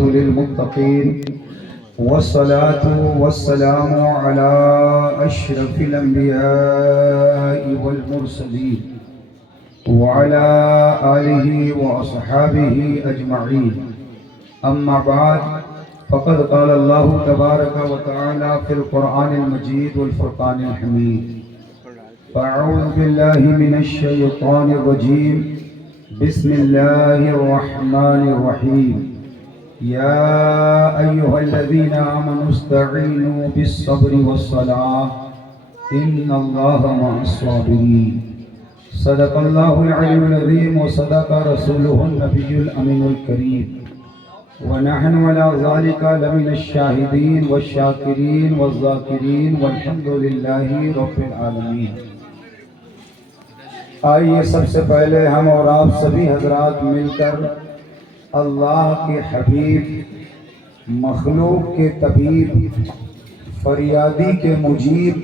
للمتقين والصلاة والسلام على أشرف الأنبياء والمرسلين وعلى آله وأصحابه أجمعين. أما بعد فقد قال الله تبارك وتعالى في القرآن المجيد والفرقان الحميد: أعوذ بالله من الشيطان الرجيم. بسم الله الرحمن الرحيم. يا أيها الذين آمنوا استعينوا بالصبر والصلاة إن الله مع الصابرين. صدق الله العلي العظيم وصدق رسوله النبي الأمين الكريم، ونحن على ذلك لمن الشاهدين والشاكرين والذاكرين والحمد لله رب العالمين. آئیے سب سے پہلے ہم اور آپ سبھی حضرات مل کر اللہ کے حبیب، مخلوق کے طبیب، فریادی کے مجیب،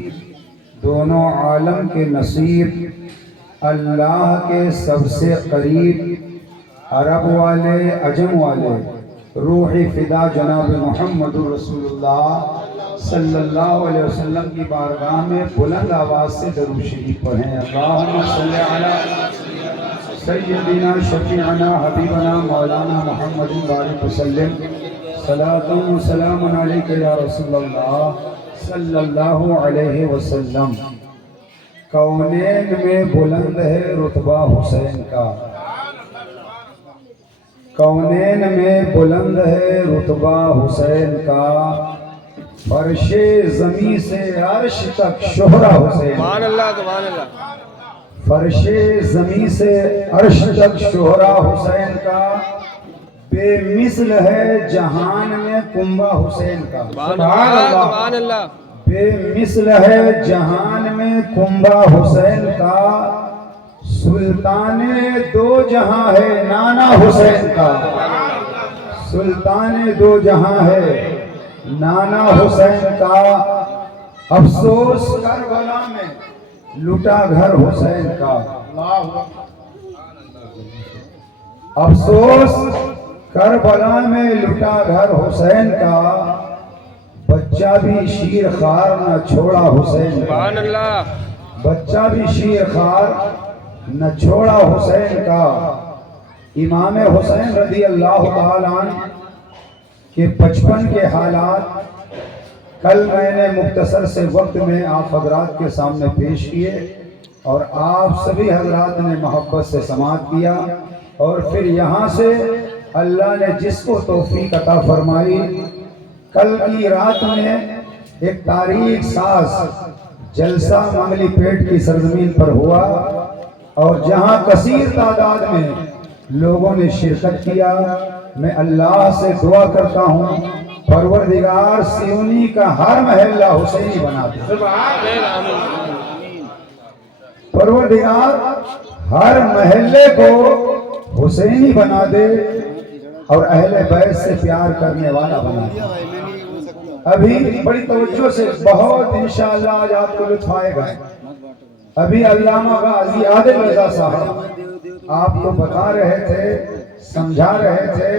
دونوں عالم کے نصیب، اللہ کے سب سے قریب، عرب والے عجم والے، روح فدا جناب محمد رسول اللہ صلی اللہ علیہ وسلم کی بارگاہ میں بلند آواز سے درود شریف پڑھیں. اللہم صلی علی سیدنا شفیعنا حبیبنا مولانا محمد بارک وسلم. صلاۃ و سلام علیک یا رسول اللہ صلی اللہ علیہ وسلم. کونین میں بلند ہے رتبہ حسین کا، کونین میں بلند ہے رتبہ حسین کا، فرش زمین سے عرش تک شہرہ حسین. سبحان اللہ سبحان اللہ. فرش زمین سے عرش تک شہرہ حسین کا، بے مثل ہے جہان میں کنبہ حسین کا. سبحان اللہ. بے مثل ہے جہان میں کنبہ حسین کا، سلطان دو جہاں ہے نانا حسین کا. سلطان دو جہاں ہے نانا حسین کا. افسوس کربلا میں لٹا گھر حسین کا. افسوس کربلا میں لٹا گھر حسین کا، بچہ بھی شیر خوار نہ چھوڑا حسین کا. بچہ بھی شیر خوار نہ چھوڑا حسین کا. امام حسین رضی اللہ تعالیٰ عنہ کہ 55 کے حالات کل میں نے مختصر سے وقت میں آپ حضرات کے سامنے پیش کیے، اور آپ سبھی حضرات نے محبت سے سماعت کیا، اور پھر یہاں سے اللہ نے جس کو توفیق عطا فرمائی، کل کی رات میں ایک تاریخ ساز جلسہ منگلی پیٹ کی سرزمین پر ہوا، اور جہاں کثیر تعداد میں لوگوں نے شرکت کیا. میں اللہ سے دعا کرتا ہوں پروردگار سیونی کا ہر محلہ حسینی بنا دے. پروردگار ہر محلے کو حسینی بنا دے اور اہل بیت سے پیار کرنے والا بنا دے. ابھی بڑی توجہ سے بہت انشاءاللہ آج آپ کو لطف آئے گا. ابھی علامہ غازی عادل رضا صاحب آپ کو بتا رہے تھے، سمجھا رہے تھے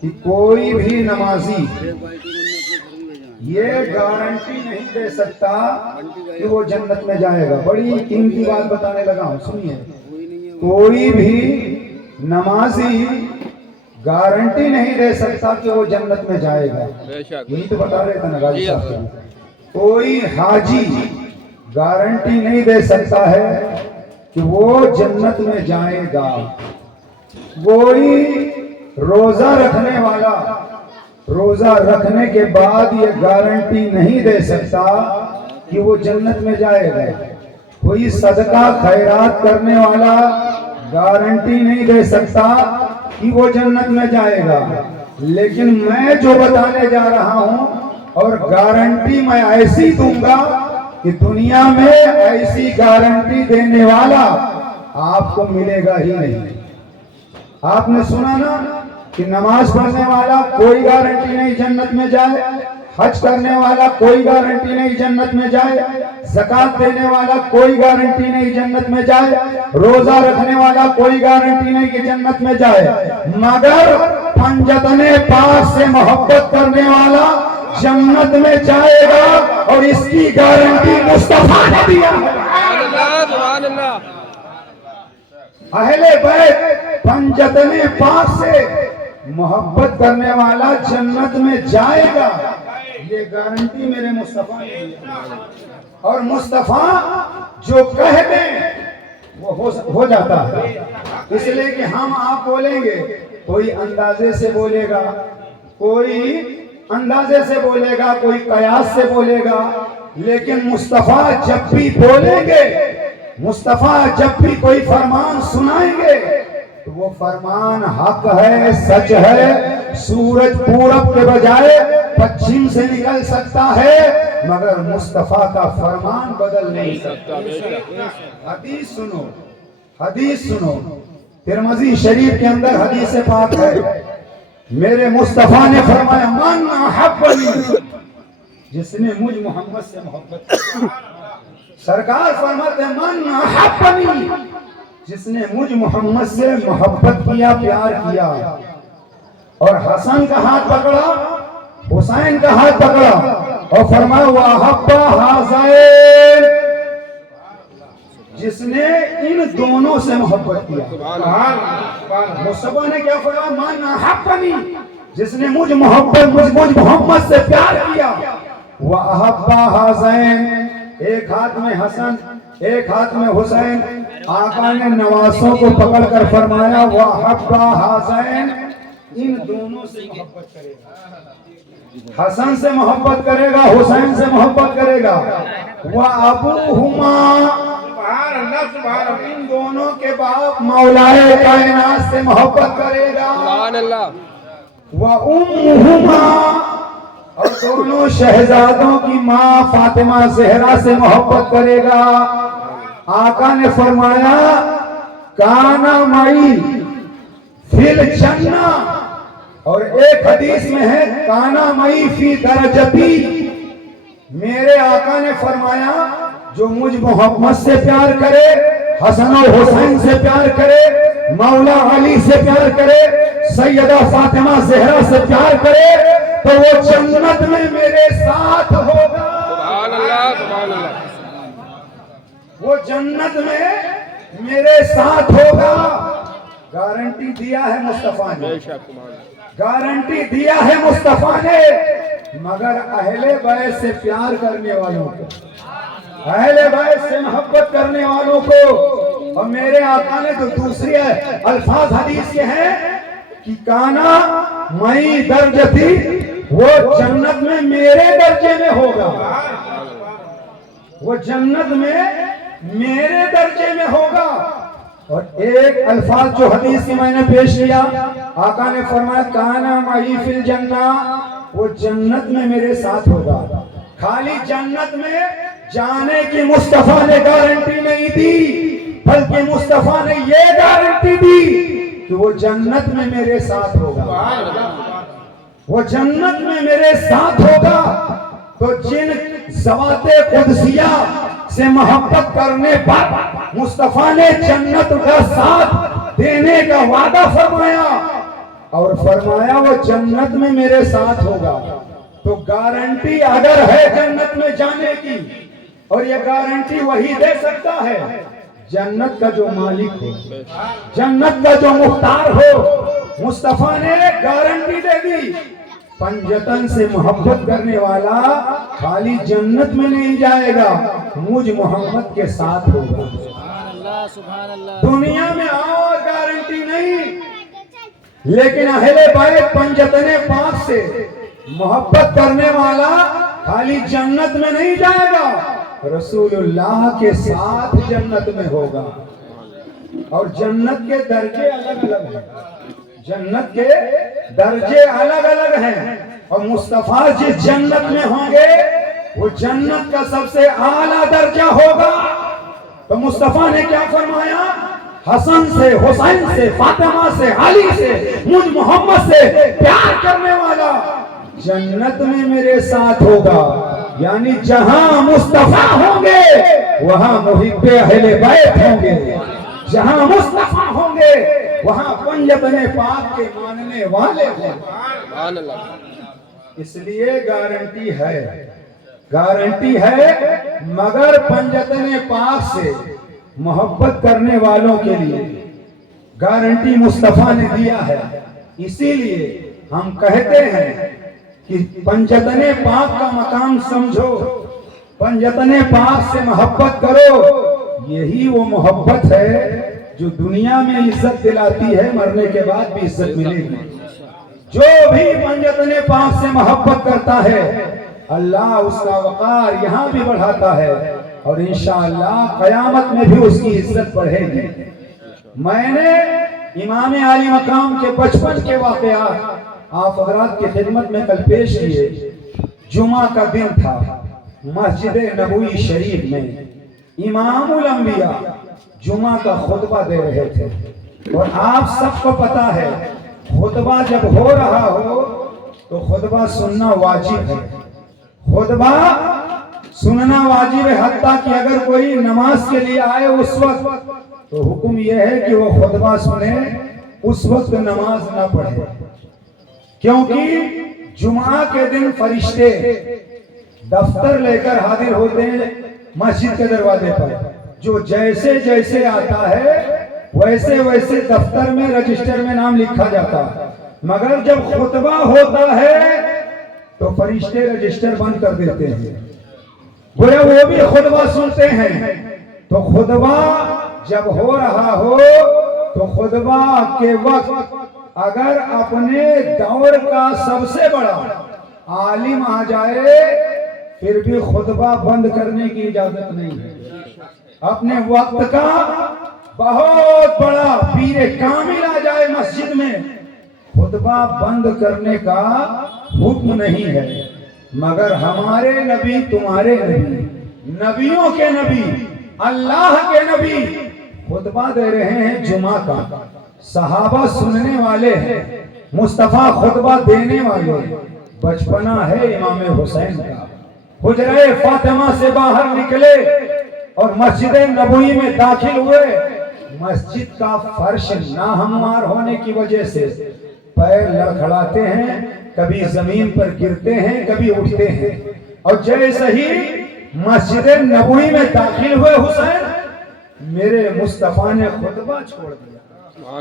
کہ کوئی بھی نمازی یہ گارنٹی نہیں دے سکتا کہ وہ جنت میں جائے گا. بڑی قیمتی بات بتانے لگا ہوں، سنیے. کوئی بھی نمازی گارنٹی نہیں دے سکتا کہ وہ جنت میں جائے گا. یہی تو بتا رہے تھے نا غازی صاحب. کوئی حاجی گارنٹی نہیں دے سکتا ہے کہ وہ جنت میں جائے گا. کوئی روزہ رکھنے والا روزہ رکھنے کے بعد یہ گارنٹی نہیں دے سکتا کہ وہ جنت میں جائے گا. کوئی صدقہ خیرات کرنے والا گارنٹی نہیں دے سکتا کہ وہ جنت میں جائے گا. لیکن میں جو بتانے جا رہا ہوں، اور گارنٹی میں ایسی دوں گا کہ دنیا میں ایسی گارنٹی دینے والا آپ کو ملے گا ہی نہیں. آپ نے سنا نا کہ نماز پڑھنے والا کوئی گارنٹی نہیں جنت میں جائے، حج کرنے والا کوئی گارنٹی نہیں جنت میں جائے، زکات دینے والا کوئی گارنٹی نہیں جنت میں جائے، روزہ رکھنے والا کوئی گارنٹی نہیں کہ جنت میں جائے، مگر پنجتن پاک سے محبت کرنے والا جنت میں جائے گا، اور اس کی گارنٹی مصطفیٰ نے دیا۔ سبحان اللہ۔ اہل بیت پنجتن پاک سے محبت کرنے والا جنت میں جائے گا، یہ گارنٹی میرے مصطفیٰ نے دی۔ اور مصطفیٰ جو کہہ دیں وہ ہو جاتا ہے، اس لیے کہ ہم آپ بولیں گے، کوئی اندازے سے بولے گا، کوئی اندازے سے بولے گا، کوئی قیاس سے بولے گا، لیکن مصطفیٰ جب بھی بولیں گے، مصطفیٰ جب بھی کوئی فرمان سنائیں گے تو وہ فرمان حق ہے، سچ ہے۔ سورج پورب کے بجائے پچھم سے نکل سکتا ہے، مگر مصطفیٰ کا فرمان بدل نہیں سکتا۔ حدیث سنو، حدیث سنو، ترمذی شریف کے اندر حدیث پاک ہے، میرے مصطفیٰ نے فرمایا من احبنی، جس نے مجھ محمد سے محبت کی۔ سرکار فرماتے ہیں من احبنی، جس نے مجھ محمد سے محبت کیا، پیار کیا، اور حسن کا ہاتھ پکڑا، حسین کا ہاتھ پکڑا، اور فرمایا وَأَحَبَّ هَذَيْنِ، جس نے ان دونوں سے محبت کیا۔ مصطفیٰ نے کیا فرمایا من احبنی، جس نے مجھ محمد سے پیار کیا، وَأَحَبَّ هَذَيْنِ، ایک ہاتھ میں حسن ایک ہاتھ میں حسین، آقا نے نواسوں کو پکڑ کر فرمایا وَأَحَبَّ هَذَيْنِ، ان دونوں سے محبت کرے گا، حسن سے محبت کرے گا، حسین سے محبت کرے گا، وَأَبُوهُمَا، ان دونوں کے باپ مولائے کائنات سے محبت کرے گا، سبحان اللہ۔ وَأُمُّهُمَا، اور دونوں شہزادوں کی ماں فاطمہ زہرا سے محبت کرے گا۔ آقا نے فرمایا کانا معی فی الجنہ، اور ایک حدیث میں ہے کانا معی فی درجتی، میرے آقا نے فرمایا جو مجھ محمد سے پیار کرے، حسن و حسین سے پیار کرے، مولا علی سے پیار کرے، سیدہ فاطمہ زہرا سے پیار کرے، تو وہ جنت میں میرے ساتھ ہوگا۔ سبحان اللہ، سبحان اللہ۔ وہ جنت میں میرے ساتھ ہوگا، گارنٹی دیا ہے مصطفیٰ نے، بے شک، گارنٹی دیا ہے مصطفیٰ نے، مگر اہل بیت سے پیار کرنے والوں کو، اہل بیت سے محبت کرنے والوں کو، اور میرے آقا نے تو دوسری الفاظ حدیث کے ہیں کہ کانا مئی درجتی، وہ جنت میں میرے درجے میں ہوگا، وہ جنت میں میرے درجے میں ہوگا۔ اور ایک الفاظ جو حدیث کی میں نے پیش کیا، آقا نے فرمایا کانا معی فی الجنہ، وہ جنت میں میرے ساتھ ہوگا۔ خالی جنت میں جانے کی مصطفیٰ نے گارنٹی نہیں دی، بلکہ مصطفیٰ نے یہ گارنٹی دی کہ وہ جنت میں میرے ساتھ ہوگا، وہ جنت میں میرے ساتھ ہوگا۔ تو جن ذوات قدسیہ سے محبت کرنے پر مصطفیٰ نے جنت کا ساتھ دینے کا وعدہ فرمایا، اور فرمایا وہ جنت میں میرے ساتھ ہوگا، تو گارنٹی اگر ہے جنت میں جانے کی، اور یہ گارنٹی وہی دے سکتا ہے جنت کا جو مالک ہو، جنت کا جو مختار ہو۔ مصطفیٰ نے گارنٹی دے دی، پنجتن سے محبت کرنے والا خالی جنت میں نہیں جائے گا، مجھ محمد کے ساتھ ہوگا۔ دنیا میں اور گارنٹی نہیں، لیکن اہل بیت پنجتن پاک سے محبت کرنے والا خالی جنت میں نہیں جائے گا، رسول اللہ کے ساتھ جنت میں ہوگا۔ اور جنت کے درجے الگ الگ ہیں، جنت کے درجے الگ الگ ہیں، اور مصطفیٰ جس جنت میں ہوں گے وہ جنت کا سب سے اعلیٰ درجہ ہوگا۔ تو مصطفیٰ نے کیا فرمایا؟ حسن سے، حسین سے، فاطمہ سے، علی سے، مجھ محمد سے پیار کرنے والا جنت میں میرے ساتھ ہوگا۔ یعنی جہاں مصطفیٰ ہوں گے وہاں محب اہل بیت ہوں گے، جہاں مصطفیٰ ہوں گے وہاں پنجتن پاک کے ماننے والے ہوں گے۔ سبحان اللہ. اس لیے گارنٹی ہے مگر پنجتن پاک سے محبت کرنے والوں کے لیے گارنٹی مصطفیٰ نے دیا ہے. اسی لیے ہم کہتے ہیں کہ پنجتن پاک کا مقام سمجھو، پنجتن پاک سے محبت کرو. یہی وہ محبت ہے جو دنیا میں عزت دلاتی ہے، مرنے کے بعد بھی عزت ملے گی. جو بھی پنجتن پاک سے محبت کرتا ہے اللہ اس کا وقار یہاں بھی بڑھاتا ہے اور انشاءاللہ قیامت میں بھی اس کی عزت بڑھے گی. میں نے امام عالی مقام کے بچپن کے واقعات آپ حضرات کی خدمت میں کل پیش کیے. جمعہ کا دن تھا، مسجد نبوی شریف میں امام الانبیاء جمعہ کا خطبہ دے رہے تھے. اور آپ سب کو پتا ہے خطبہ جب ہو رہا ہو تو خطبہ سننا واجب ہے. خطبہ سننا واجب ہے، حتیٰ کہ اگر کوئی نماز کے لیے آئے اس وقت تو حکم یہ ہے کہ وہ خطبہ سنے، اس وقت نماز نہ پڑھے. کیونکہ جمعہ کے دن فرشتے دفتر لے کر حاضر ہوتے ہیں مسجد کے دروازے پر. جو جیسے جیسے آتا ہے ویسے ویسے دفتر میں رجسٹر میں نام لکھا جاتا ہے. مگر جب خطبہ ہوتا ہے تو فرشتے رجسٹر بند کر دیتے ہیں، گویا وہ بھی خطبہ سنتے ہیں. تو خطبہ جب ہو رہا ہو تو خطبہ کے وقت اگر اپنے دور کا سب سے بڑا عالم آ جائے پھر بھی خطبہ بند کرنے کی اجازت نہیں ہے. اپنے وقت کا بہت بڑا پیر کامل آ جائے مسجد میں خطبہ بند کرنے کا حکم نہیں ہے. مگر ہمارے نبی، تمہارے نبی، نبیوں کے نبی، اللہ کے نبی خطبہ دے رہے ہیں جمعہ کا. صحابہ سننے والے ہیں، مصطفیٰ خطبہ دینے والے. بچپنا ہے امام حسین کا. حجرہ فاطمہ سے باہر نکلے اور مسجد نبوی میں داخل ہوئے. مسجد کا فرش ناہموار ہونے کی وجہ سے پیر لڑکھڑاتے ہیں، کبھی زمین پر گرتے ہیں، کبھی اٹھتے ہیں. اور جیسے ہی مسجد نبوی میں داخل ہوئے حسین، میرے مصطفیٰ نے خطبہ چھوڑ دیا.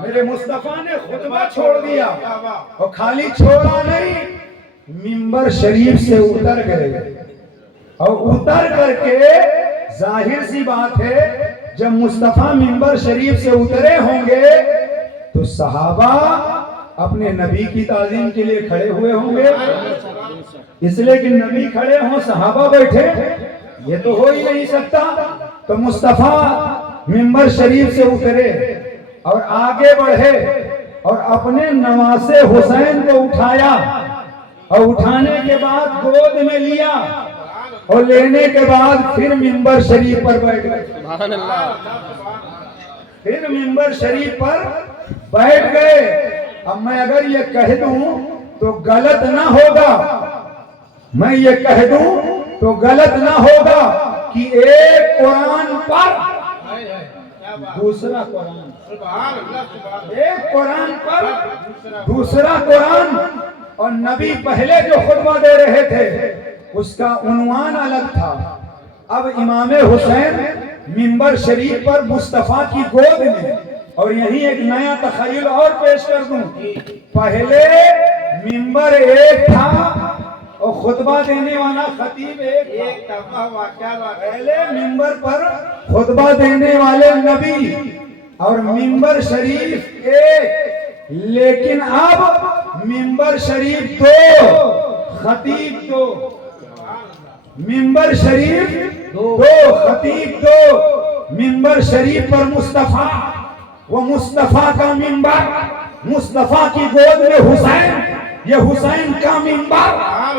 میرے مصطفیٰ نے خطبہ چھوڑ دیا اور خالی چھوڑا نہیں، منبر شریف سے اتر گئے. اور اتر کر کے ظاہر سی بات ہے جب مصطفیٰ منبر شریف سے اترے ہوں گے تو صحابہ اپنے نبی کی تعظیم کے لیے کھڑے ہوئے ہوں گے. اس لیے کہ نبی کھڑے ہوں صحابہ بیٹھے، یہ تو ہو ہی نہیں سکتا. تو مصطفیٰ منبر شریف سے اترے اور آگے بڑھے اور اپنے نواسے حسین کو اٹھایا اور اٹھانے کے بعد گود میں لیا اور لینے کے بعد پھر منبر شریف پر بیٹھ گئے. سبحان اللہ. پھر منبر شریف پر بیٹھ گئے. اب میں اگر یہ کہہ دوں تو غلط نہ ہوگا، میں یہ کہہ دوں تو غلط نہ ہوگا کہ ایک قرآن پر دوسرا قرآن، ایک قرآن پر دوسرا قرآن. اور نبی پہلے جو خطبہ دے رہے تھے اس کا عنوان الگ تھا. اب امام حسین منبر شریف پر مصطفیٰ کی گود میں. اور یہی ایک نیا تخیل اور پیش کر دوں، پہلے منبر ایک تھا اور خطبہ دینے والا خطیب ایک تھا. پہلے منبر پر خطبہ دینے والے نبی اور منبر شریف ایک، لیکن اب منبر شریف دو، خطیب دو. منبر شریف دو، خطیب دو. منبر شریف پر مصطفیٰ، وہ مصطفیٰ کا منبر، مصطفیٰ کی گود میں حسین، یہ حسین کا منبر.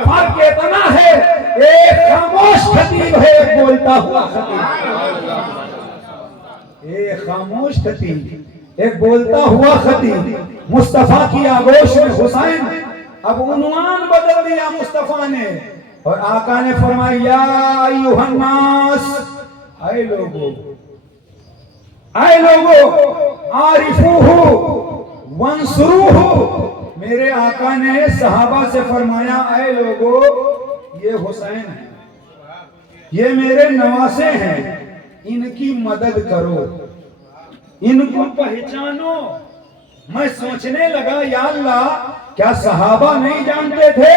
فرق اتنا ہے ایک خاموش خطیب ہے، ایک بولتا ہوا خطیب. ایک خاموش خطیب، ایک بولتا ہوا خطیب. مصطفیٰ کی آغوش میں حسین. اب عنوان بدل دیا مصطفیٰ نے اور آقا نے فرمایا یا ایھا الناس، اے لوگو، اے لوگو، عارفوہ وانصروہ میرے آقا نے صحابہ سے فرمایا اے لوگو یہ حسین ہے، یہ میرے نواسے ہیں، ان کی مدد کرو، ان کو پہچانو۔ میں سوچنے لگا یا اللہ کیا صحابہ نہیں جانتے تھے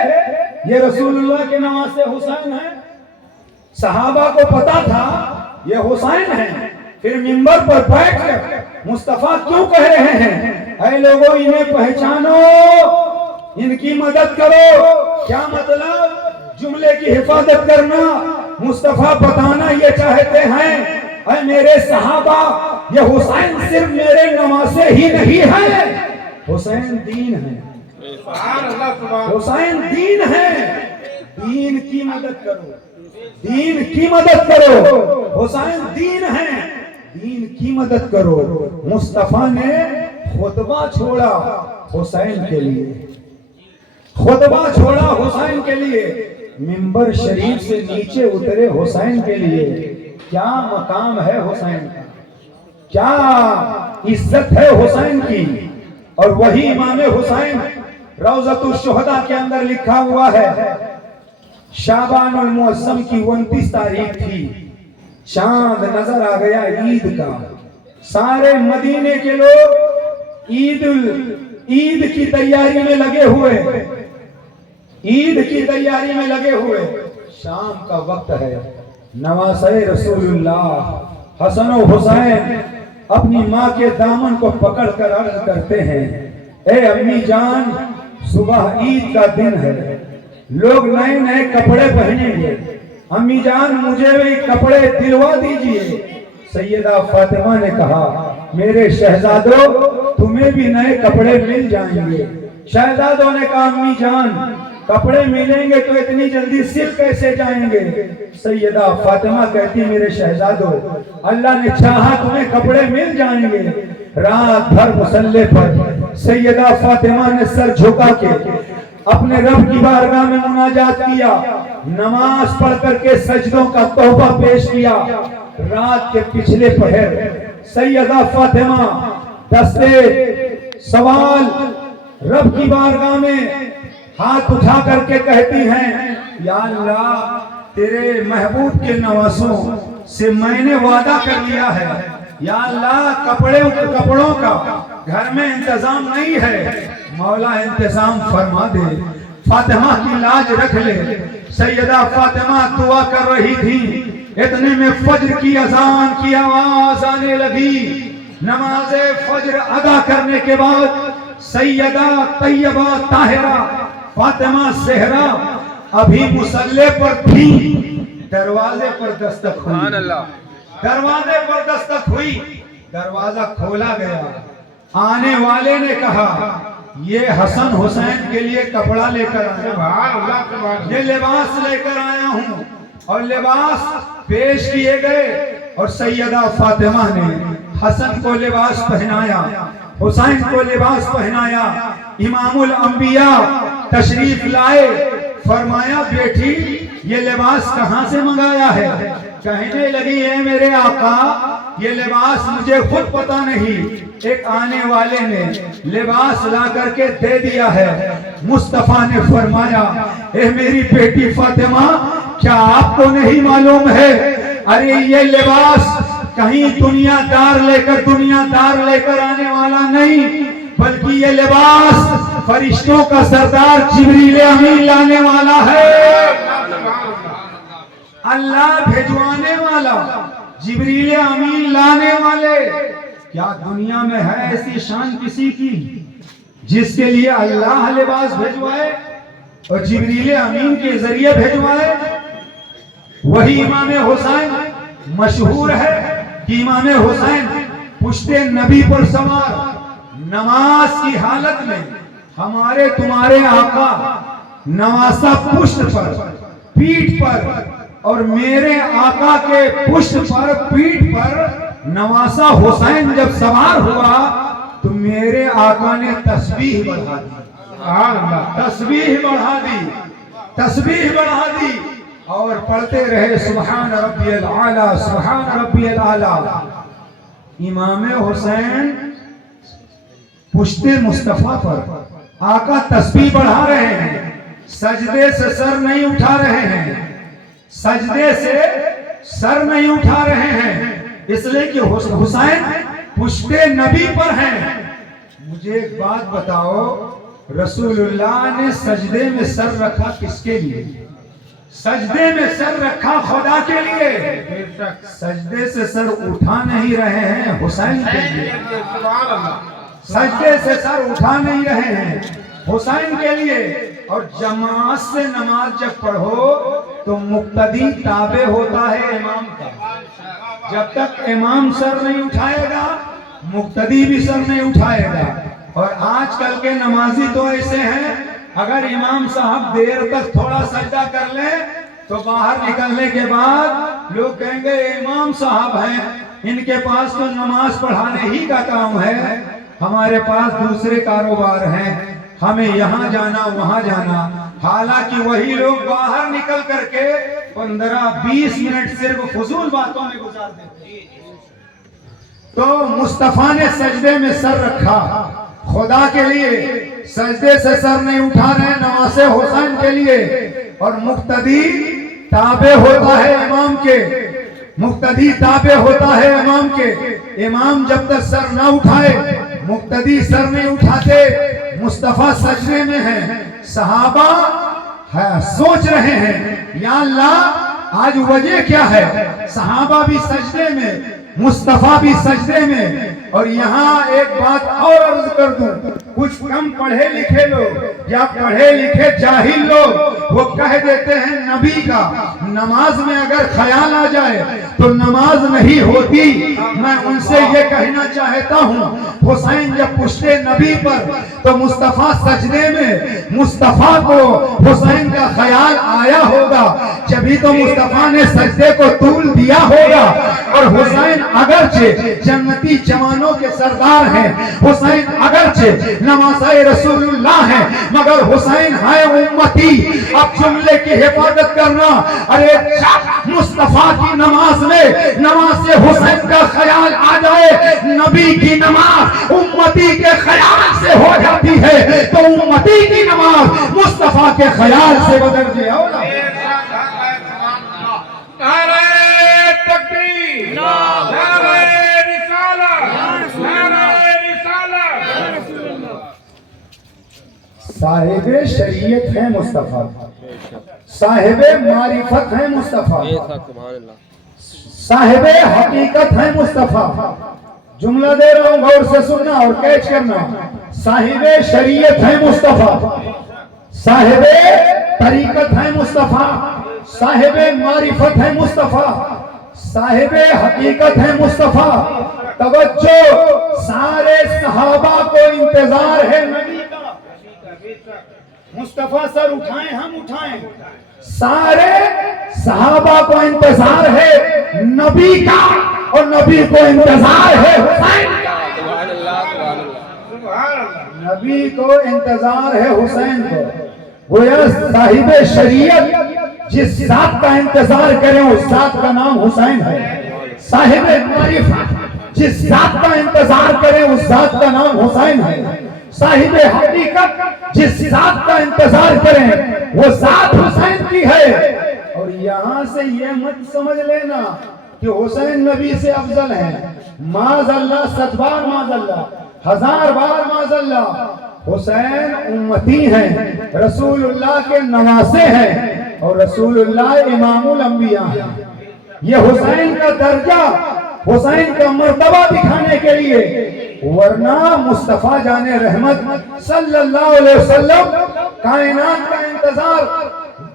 یہ رسول اللہ کے نواسے حسین ہیں؟ صحابہ کو پتا تھا یہ حسین ہیں، پھر منبر پر بیٹھ کر مصطفیٰ کیوں کہہ رہے ہیں اے لوگوں انہیں پہچانو، ان کی مدد کرو؟ کیا مطلب؟ جملے کی حفاظت کرنا۔ مصطفیٰ بتانا یہ چاہتے ہیں اے میرے صحابہ یہ حسین صرف میرے نواسے ہی نہیں ہے، حسین دین ہے، حسین دین ہے، دین کی مدد کرو، دین کی مدد کرو، حسین دین ہے، دین کی مدد کرو۔ مصطفیٰ نے خطبہ چھوڑا حسین کے لیے، خطبہ چھوڑا حسین کے لیے، منبر شریف سے نیچے اترے حسین کے لیے۔ کیا مقام ہے حسین کا، کیا عزت ہے حسین کی۔ اور وہی امام حسین روضۃ الشہداء کے اندر لکھا ہوا ہے، شعبان المعظم کی 29 تاریخ تھی، چاند نظر آ گیا عید کا، سارے مدینے کے لوگ عید کی تیاری میں لگے ہوئے، عید کی تیاری میں لگے ہوئے، شام کا وقت ہے، نواسے رسول اللہ حسن و حسین اپنی ماں کے دامن کو پکڑ کر عرض کرتے ہیں اے امی جان صبح عید کا دن ہے، لوگ نئے نئے کپڑے پہنیں گے، امی جان مجھے بھی کپڑے دلوا دیجئے۔ سیدہ فاطمہ نے کہا میرے شہزادوں تمہیں بھی نئے کپڑے مل جائیں گے۔ شہزادوں نے کہا امی جان کپڑے ملیں گے تو اتنی جلدی سل کیسے جائیں گے؟ سیدہ فاطمہ کہتی میرے شہزادوں اللہ نے چاہا تمہیں کپڑے مل جائیں گے۔ رات بھر مصلے پر سیدہ فاطمہ نے سر جھکا کے اپنے رب کی بارگاہ میں مناجات کیا، نماز پڑھ کر کے سجدوں کا تحفہ پیش کیا۔ رات کے پچھلے پہر سیدہ فاطمہ دستے سوال رب کی بارگاہ میں ہاتھ اٹھا کر کے کہتی ہیں یا اللہ تیرے محبوب کے نواسوں سے میں نے وعدہ کر لیا ہے، یا اللہ کپڑوں کا گھر میں انتظام نہیں ہے، مولا انتظام فرما دے، فاطمہ کی لاج رکھ لے۔ سیدہ فاطمہ دعا کر رہی تھی، اتنے میں فجر کی اذان کی آواز آنے لگی۔ نماز فجر ادا کرنے کے بعد سیدہ طیبہ طاہرہ فاطمہ زہرا ابھی مصلی پر تھی، دروازے پر دستک ہوئی، دروازے پر دستک ہوئی، دروازہ کھولا گیا۔ آنے والے نے کہا یہ حسن حسین کے لیے کپڑا لے کر آیا، یہ لباس لے کر آیا ہوں، اور لباس پیش کیے گئے اور سیدہ فاطمہ نے حسن کو لباس پہنایا، حسین کو لباس پہنایا۔ امام الانبیاء تشریف لائے، فرمایا بیٹی یہ لباس کہاں سے منگایا ہے؟ کہنے لگی اے میرے آقا یہ لباس مجھے خود پتا نہیں، ایک آنے والے نے لباس لا کر کے دے دیا ہے۔ مصطفیٰ نے فرمایا اے میری بیٹی فاطمہ کیا آپ کو نہیں معلوم ہے ارے یہ لباس کہیں دنیا دار لے کر آنے والا نہیں، بلکہ یہ لباس فرشتوں کا سردار جبریل امین لانے والا ہے، اللہ بھیجوانے والا، جبریل امین لانے والے۔ کیا دنیا میں ہے ایسی شان کسی کی جس کے لیے اللہ لباس بھیجوائے اور جبریل امین کے ذریعے بھیجوائے؟ وہی امام حسین مشہور ہے کہ امام حسین پشت نبی پر سوار نماز کی حالت میں ہمارے تمہارے آقا نواسہ پشت پر پیٹھ پر اور میرے آقا کے پشت پر پیٹھ پر نواسہ حسین جب سوار ہوا تو میرے آقا نے تسبیح بڑھا دی، تسبیح بڑھا دی اور پڑھتے رہے سبحان ربی الاعلیٰ سبحان ربی الاعلیٰ۔ امام حسین پشت مصطفیٰ پر آقا تسبیح بڑھا رہے ہیں، سجدے سے سر نہیں اٹھا رہے ہیں، سجدے سے سر نہیں اٹھا رہے ہیں، اس لیے کہ حسین پشت نبی پر ہیں۔ مجھے ایک بات بتاؤ، رسول اللہ نے سجدے میں سر رکھا کس کے لیے؟ سجدے میں سر رکھا خدا کے لیے، سجدے سے سر اٹھا نہیں رہے ہیں حسین کے لیے، سجدے سے سر اٹھا نہیں رہے ہیں حسین کے لیے۔ اور جماعت سے نماز جب پڑھو تو مقتدی تابع ہوتا ہے امام کا، جب تک امام سر نہیں اٹھائے گا مقتدی بھی سر نہیں اٹھائے گا۔ اور آج کل کے نمازی تو ایسے ہیں، اگر امام صاحب دیر تک تھوڑا سجدہ کر لیں تو باہر نکلنے کے بعد لوگ کہیں گے امام صاحب ہیں، ان کے پاس تو نماز پڑھانے ہی کا کام ہے، ہمارے پاس دوسرے کاروبار ہیں، ہمیں یہاں جانا وہاں جانا۔ حالانکہ وہی لوگ باہر نکل کر کے 15-20 منٹ صرف فضول باتوں میں گزار دیتے ہیں۔ تو مصطفیٰ نے سجدے میں سر رکھا خدا کے لیے، سجدے سے سر نہیں اٹھا رہے نواز حسین کے لیے۔ اور مقتدی تابع ہوتا ہے امام کے، مقتدی تابع ہوتا ہے امام کے، امام جب تک سر نہ اٹھائے مقتدی سر نہیں اٹھاتے۔ مصطفیٰ سجدے میں ہیں، صحابہ سوچ رہے ہیں یا اللہ آج وجہ کیا ہے؟ صحابہ بھی سجدے میں، مصطفیٰ بھی سجدے میں۔ اور یہاں ایک بات اور عرض کر دوں، کچھ کم پڑھے لکھے لوگ یا پڑھے لکھے جاہل لوگ وہ کہہ دیتے ہیں نبی کا نماز میں اگر خیال آ جائے تو نماز نہیں ہوتی۔ میں ان سے یہ کہنا چاہتا ہوں، حسین جب پشتے نبی پر تو مصطفیٰ سجدے میں، مصطفیٰ کو حسین کا خیال آیا ہوگا جبھی تو مصطفیٰ نے سجدے کو طول دیا ہوگا۔ اور حسین اگرچہ جنتی جوانوں کے سردار ہیں، حسین اگرچہ نواسۂ رسول اللہ ہیں، مگر حسین ہے امتی۔ اب جملے کی حفاظت کرنا، ارے مصطفیٰ کی نماز میں نماز حسین کا خیال آ جائے، نبی کی نماز امتی کے خیال سے ہو جاتی ہے تو امتی کی نماز مصطفیٰ کے خیال سے بدل جائے۔ صاحب شریعت ہے مصطفیٰ، صاحب معرفت ہے مصطفیٰ، صاحب حقیقت ہے مصطفیٰ۔ جملہ دے رہا ہوں غور سے سننا اور کیچ کرنا۔ صاحب شریعت ہے مصطفیٰ، صاحب طریقت ہے مصطفیٰ، صاحب معرفت ہے مصطفیٰ، صاحب حقیقت ہے مصطفیٰ۔ توجہ، سارے صحابہ کو انتظار ہے نبی کا۔ مصطفیٰ سر اٹھائیں ہم اٹھائیں، سارے صحابہ کو انتظار ہے نبی کا، اور نبی کو انتظار ہے حسین کا۔ نبی کو انتظار ہے حسین کو۔ گویا صاحب شریعت جس ذات کا انتظار کریں اس ذات کا نام حسین ہے، صاحب معرفت جس ذات کا انتظار کریں اس ذات کا نام حسین ہے، صاحب حقیقت جس ذات کا انتظار کریں وہ ذات حسین کی ہے۔ اور یہاں سے یہ مت سمجھ لینا کہ حسین نبی سے افضل ہے، معاذ اللہ، 100 بار معاذ اللہ، 1000 بار معاذ اللہ۔ حسین امتی ہیں، رسول اللہ کے نواسے ہیں، اور رسول اللہ امام الانبیاء ہیں۔ یہ حسین کا درجہ، حسین کا مرتبہ دکھانے کے لیے، ورنہ مصطفیٰ جان رحمت صلی اللہ علیہ وسلم کائنات کا انتظار،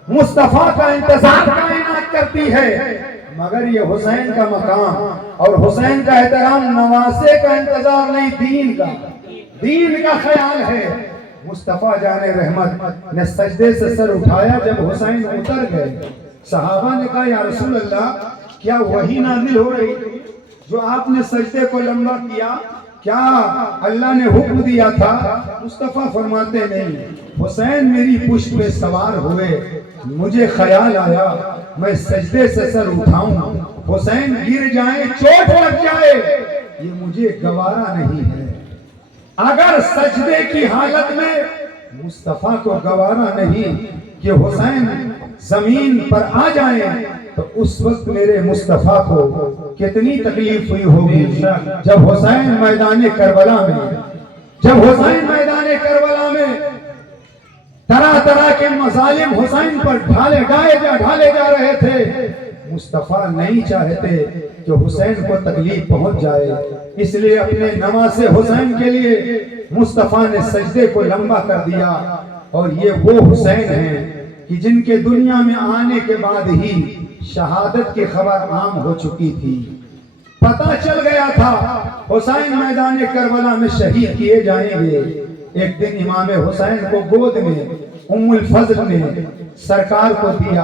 مصطفیٰ کا انتظار کائنات کرتی ہے، مگر یہ حسین کا مقام اور حسین کا احترام نواسے کا انتظار نہیں، دین کا، دین کا خیال ہے۔ مصطفیٰ جان رحمت نے سجدے سے سر اٹھایا جب حسین اتر گئے، صحابہ نے کہا یا رسول اللہ کیا وحی نازل ہو رہی جو آپ نے سجدے کو لمبا کیا، کیا اللہ نے حکم دیا تھا؟ مصطفیٰ فرماتے نہیں، حسین میری پشت پہ سوار ہوئے، مجھے خیال آیا میں سجدے سے سر اٹھاؤں، حسین گر جائیں، چوٹ لگ جائے، یہ مجھے گوارا نہیں ہے۔ اگر سجدے کی حالت میں مصطفیٰ کو گوارا نہیں کہ حسین زمین پر آ جائیں، تو اس وقت میرے مصطفیٰ کو کتنی تکلیف ہوئی ہوگی جب حسین میدان کربلا میں طرح طرح کے مظالم حسین پر ڈھالے جا رہے تھے۔ مصطفیٰ نہیں چاہتے کہ حسین کو تکلیف پہنچ جائے، اس لیے اپنے نواسے حسین کے لیے مصطفیٰ نے سجدے کو لمبا کر دیا۔ اور یہ وہ حسین ہیں کہ جن کے دنیا میں آنے کے بعد ہی شہادت کی خبر عام ہو چکی تھی، پتہ چل گیا تھا حسین میدان کربلا میں شہید کیے جائیں گے۔ ایک دن امام حسین کو گود میں ام الفضل نے سرکار کو دیا،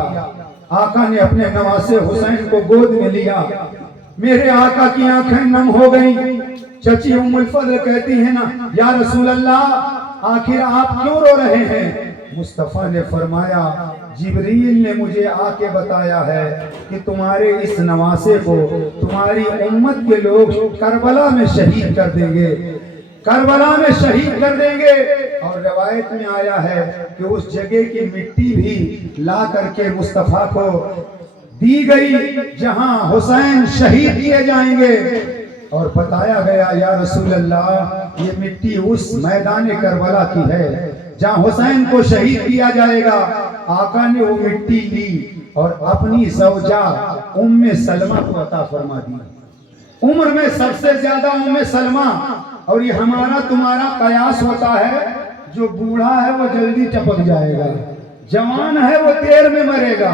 آقا نے اپنے نواسے حسین کو گود میں لیا، میرے آقا کی آنکھیں نم ہو گئیں۔ چچی ام الفضل کہتی ہیں نا، یا رسول اللہ آخر آپ کیوں رو رہے ہیں؟ مصطفیٰ نے فرمایا، جبریل نے مجھے آ کے بتایا ہے کہ تمہارے اس نواسے کو تمہاری امت کے لوگ کربلا میں شہید کر دیں گے، کربلا میں شہید کر دیں گے۔ اور روایت میں آیا ہے کہ اس جگہ کی مٹی بھی لا کر کے مصطفیٰ کو دی گئی جہاں حسین شہید کیے جائیں گے، اور بتایا گیا یا رسول اللہ یہ مٹی اس میدان کربلا کی ہے جہاں حسین کو شہید کیا جائے گا۔ آقا نے وہ مٹی لی اور اپنی زوجہ ام سلمہ کو عطا فرما دی۔ عمر میں سب سے زیادہ ام سلمہ، اور یہ ہمارا تمہارا قیاس ہوتا ہے جو بوڑھا ہے وہ جلدی ٹپک جائے گا، جوان ہے وہ دیر میں مرے گا،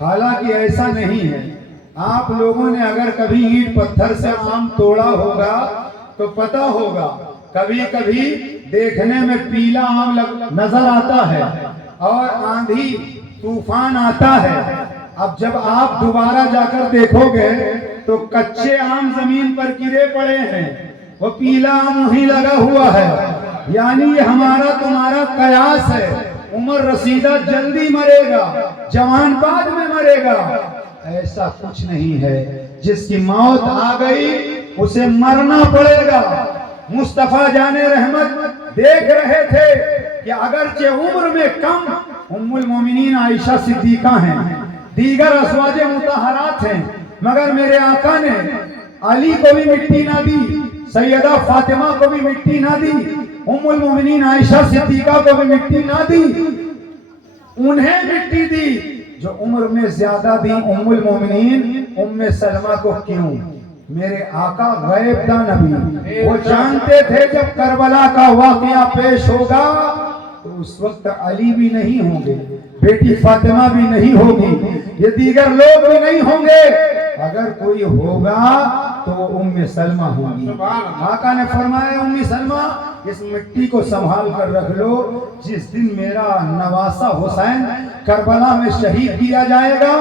حالانکہ ایسا نہیں ہے۔ آپ لوگوں نے اگر کبھی اینٹ پتھر سے آم توڑا ہوگا تو پتہ ہوگا کبھی کبھی دیکھنے میں پیلا آم نظر آتا ہے اور آندھی طوفان آتا ہے، اب جب آپ دوبارہ جا کر دیکھو گے تو کچے آم زمین پر گرے پڑے ہیں، وہ پیلا آم وہیں لگا ہوا ہے۔ یعنی یہ ہمارا تمہارا قیاس ہے، عمر رسیدہ جلدی مرے گا، جوان بعد میں مرے گا۔ ایسا کچھ نہیں ہے، جس کی موت آ گئی اسے مرنا پڑے گا۔ مصطفیٰ جان رحمت دیکھ رہے تھے کہ اگرچہ عمر میں کم ام المومنین عائشہ صدیقہ ہیں، دیگر ازواج مطہرات ہیں، مگر میرے آقا نے علی کو بھی مٹی نہ دی، سیدہ فاطمہ کو بھی مٹی نہ دی، ام المومنین عائشہ صدیقہ کو بھی مٹی نہ دی، انہیں مٹی دی جو عمر میں زیادہ دی ام المومنین ام سلمہ کو۔ کیوں؟ میرے آقا غیب دان نبی، وہ جانتے تھے جب کربلا کا واقعہ پیش ہوگا تو اس وقت علی بھی نہیں ہوں گے، بیٹی فاطمہ بھی نہیں ہوگی، یہ دیگر لوگ بھی نہیں ہوں گے، اگر کوئی ہوگا تو وہ ام سلمہ ہوگی۔ آقا نے فرمایا ام سلمہ اس مٹی کو سنبھال کر رکھ لو، جس دن میرا نواسہ حسین کربلا میں شہید کیا جائے گا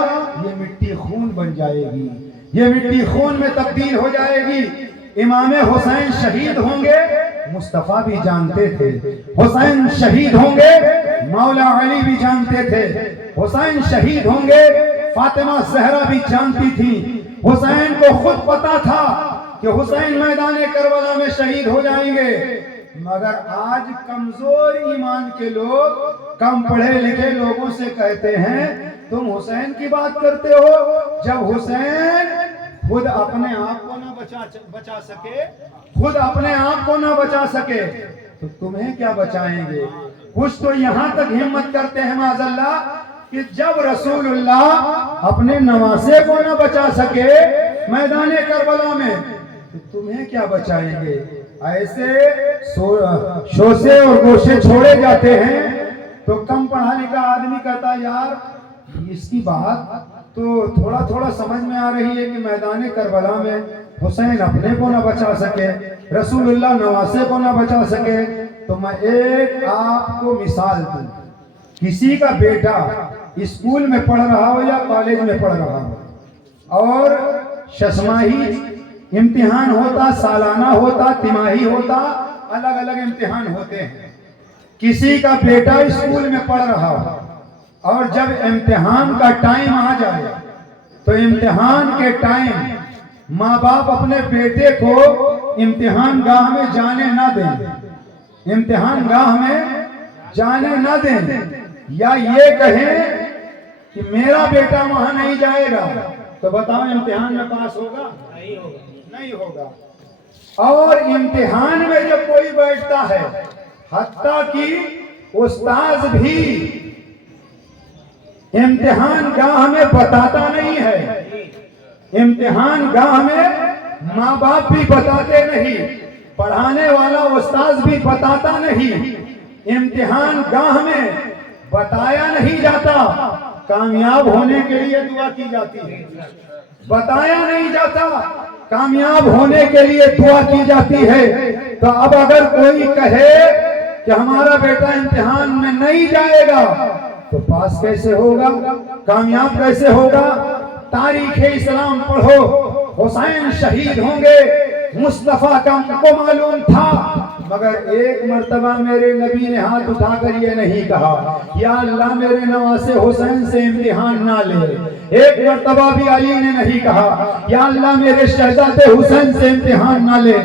یہ مٹی خون بن جائے گی، یہ مٹی خون میں تبدیل ہو جائے گی۔ امام حسین شہید ہوں گے، مصطفیٰ بھی جانتے تھے حسین شہید ہوں گے، مولا علی بھی جانتے تھے حسین شہید ہوں گے، فاطمہ زہرا بھی جانتی تھی، حسین کو خود پتا تھا کہ حسین میدان کربلا میں شہید ہو جائیں گے، مگر آج کمزور ایمان کے لوگ کم پڑھے لکھے لوگوں سے کہتے ہیں تم حسین کی بات کرتے ہو، جب حسین خود اپنے آپ کو نہ بچا سکے، خود اپنے آپ کو نہ بچا سکے تو تمہیں کیا بچائیں گے۔ کچھ تو یہاں تک ہمت کرتے ہیں معاذ اللہ کہ جب رسول اللہ اپنے نواسے کو نہ بچا سکے میدان کربلا میں تو تمہیں کیا بچائیں گے۔ ایسے شوشے اور گوشے چھوڑے جاتے ہیں تو کم پڑھا لکھا آدمی کہتا یار اس کی بات تو تھوڑا تھوڑا سمجھ میں آ رہی ہے کہ میدان کربلا میں حسین اپنے کو نہ بچا سکے، رسول اللہ نواسے کو نہ بچا سکے، تو میں ایک آپ کو مثال دوں، کسی کا بیٹا اسکول میں پڑھ رہا ہو یا کالج میں پڑھ رہا ہو اور ششماہی امتحان ہوتا، سالانہ ہوتا، تماہی ہوتا، الگ الگ امتحان ہوتے ہیں۔ کسی کا بیٹا اسکول میں پڑھ رہا ہو اور جب امتحان کا ٹائم آ جائے تو امتحان کے ٹائم ماں باپ اپنے بیٹے کو امتحان گاہ میں جانے نہ دیں، امتحان گاہ میں جانے نہ دیں یا یہ کہیں کہ میرا بیٹا وہاں نہیں جائے گا، تو بتاؤ امتحان میں پاس ہوگا؟ نہیں ہوگا۔ اور امتحان میں جب کوئی بیٹھتا ہے، حتیٰ کہ استاذ بھی امتحان گاہ میں بتاتا نہیں ہے، امتحان گاہ میں ماں باپ بھی بتاتے نہیں، پڑھانے والا استاذ بھی بتاتا نہیں، امتحان گاہ میں بتایا نہیں جاتا، کامیاب ہونے کے لیے دعا کی جاتی ہے، بتایا نہیں جاتا، کامیاب ہونے کے لیے دعا کی جاتی ہے۔ تو اب اگر کوئی کہے کہ ہمارا بیٹا امتحان میں نہیں جائے گا تو پاس کیسے ہوگا، کامیاب کیسے ہوگا؟ تاریخ اسلام پڑھو، حسین شہید ہوں گے، مصطفیٰ کا کو معلوم تھا، مگر ایک مرتبہ میرے نبی نے ہاتھ اٹھا کر یہ نہیں کہا یا اللہ میرے نواسے حسین سے امتحان نہ لے۔ ایک مرتبہ بھی علی نے نہیں کہا یا اللہ میرے شہزادے حسین سے امتحان نہ لے۔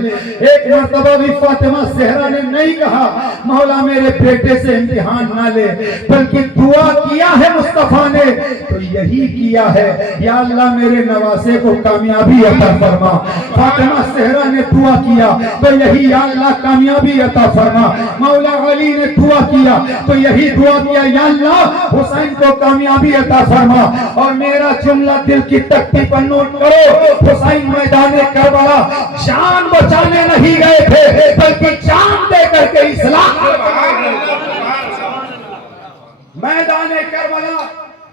ایک مرتبہ بھی فاطمہ زہرا نے نہیں کہا مولا میرے بیٹے سے امتحان نہ لے، بلکہ دعا کیا ہے مصطفیٰ نے تو یہی کیا ہے یا اللہ میرے نواسے کو کامیابی عطا فرما۔ فاطمہ زہرا نے دعا کیا تو یہی یا اللہ کامیابی عطا فرما۔ مولا علی نے دعا کیا تو یہی دعا کیا یا اللہ حسین کو کامیابی عطا فرما۔ اور میرا جملہ دل کی تختی پر نوٹ کرو، حسین میدان کربلا جان بچانے نہیں گئے تھے بلکہ جان دے کر کے اسلام میدان کربلا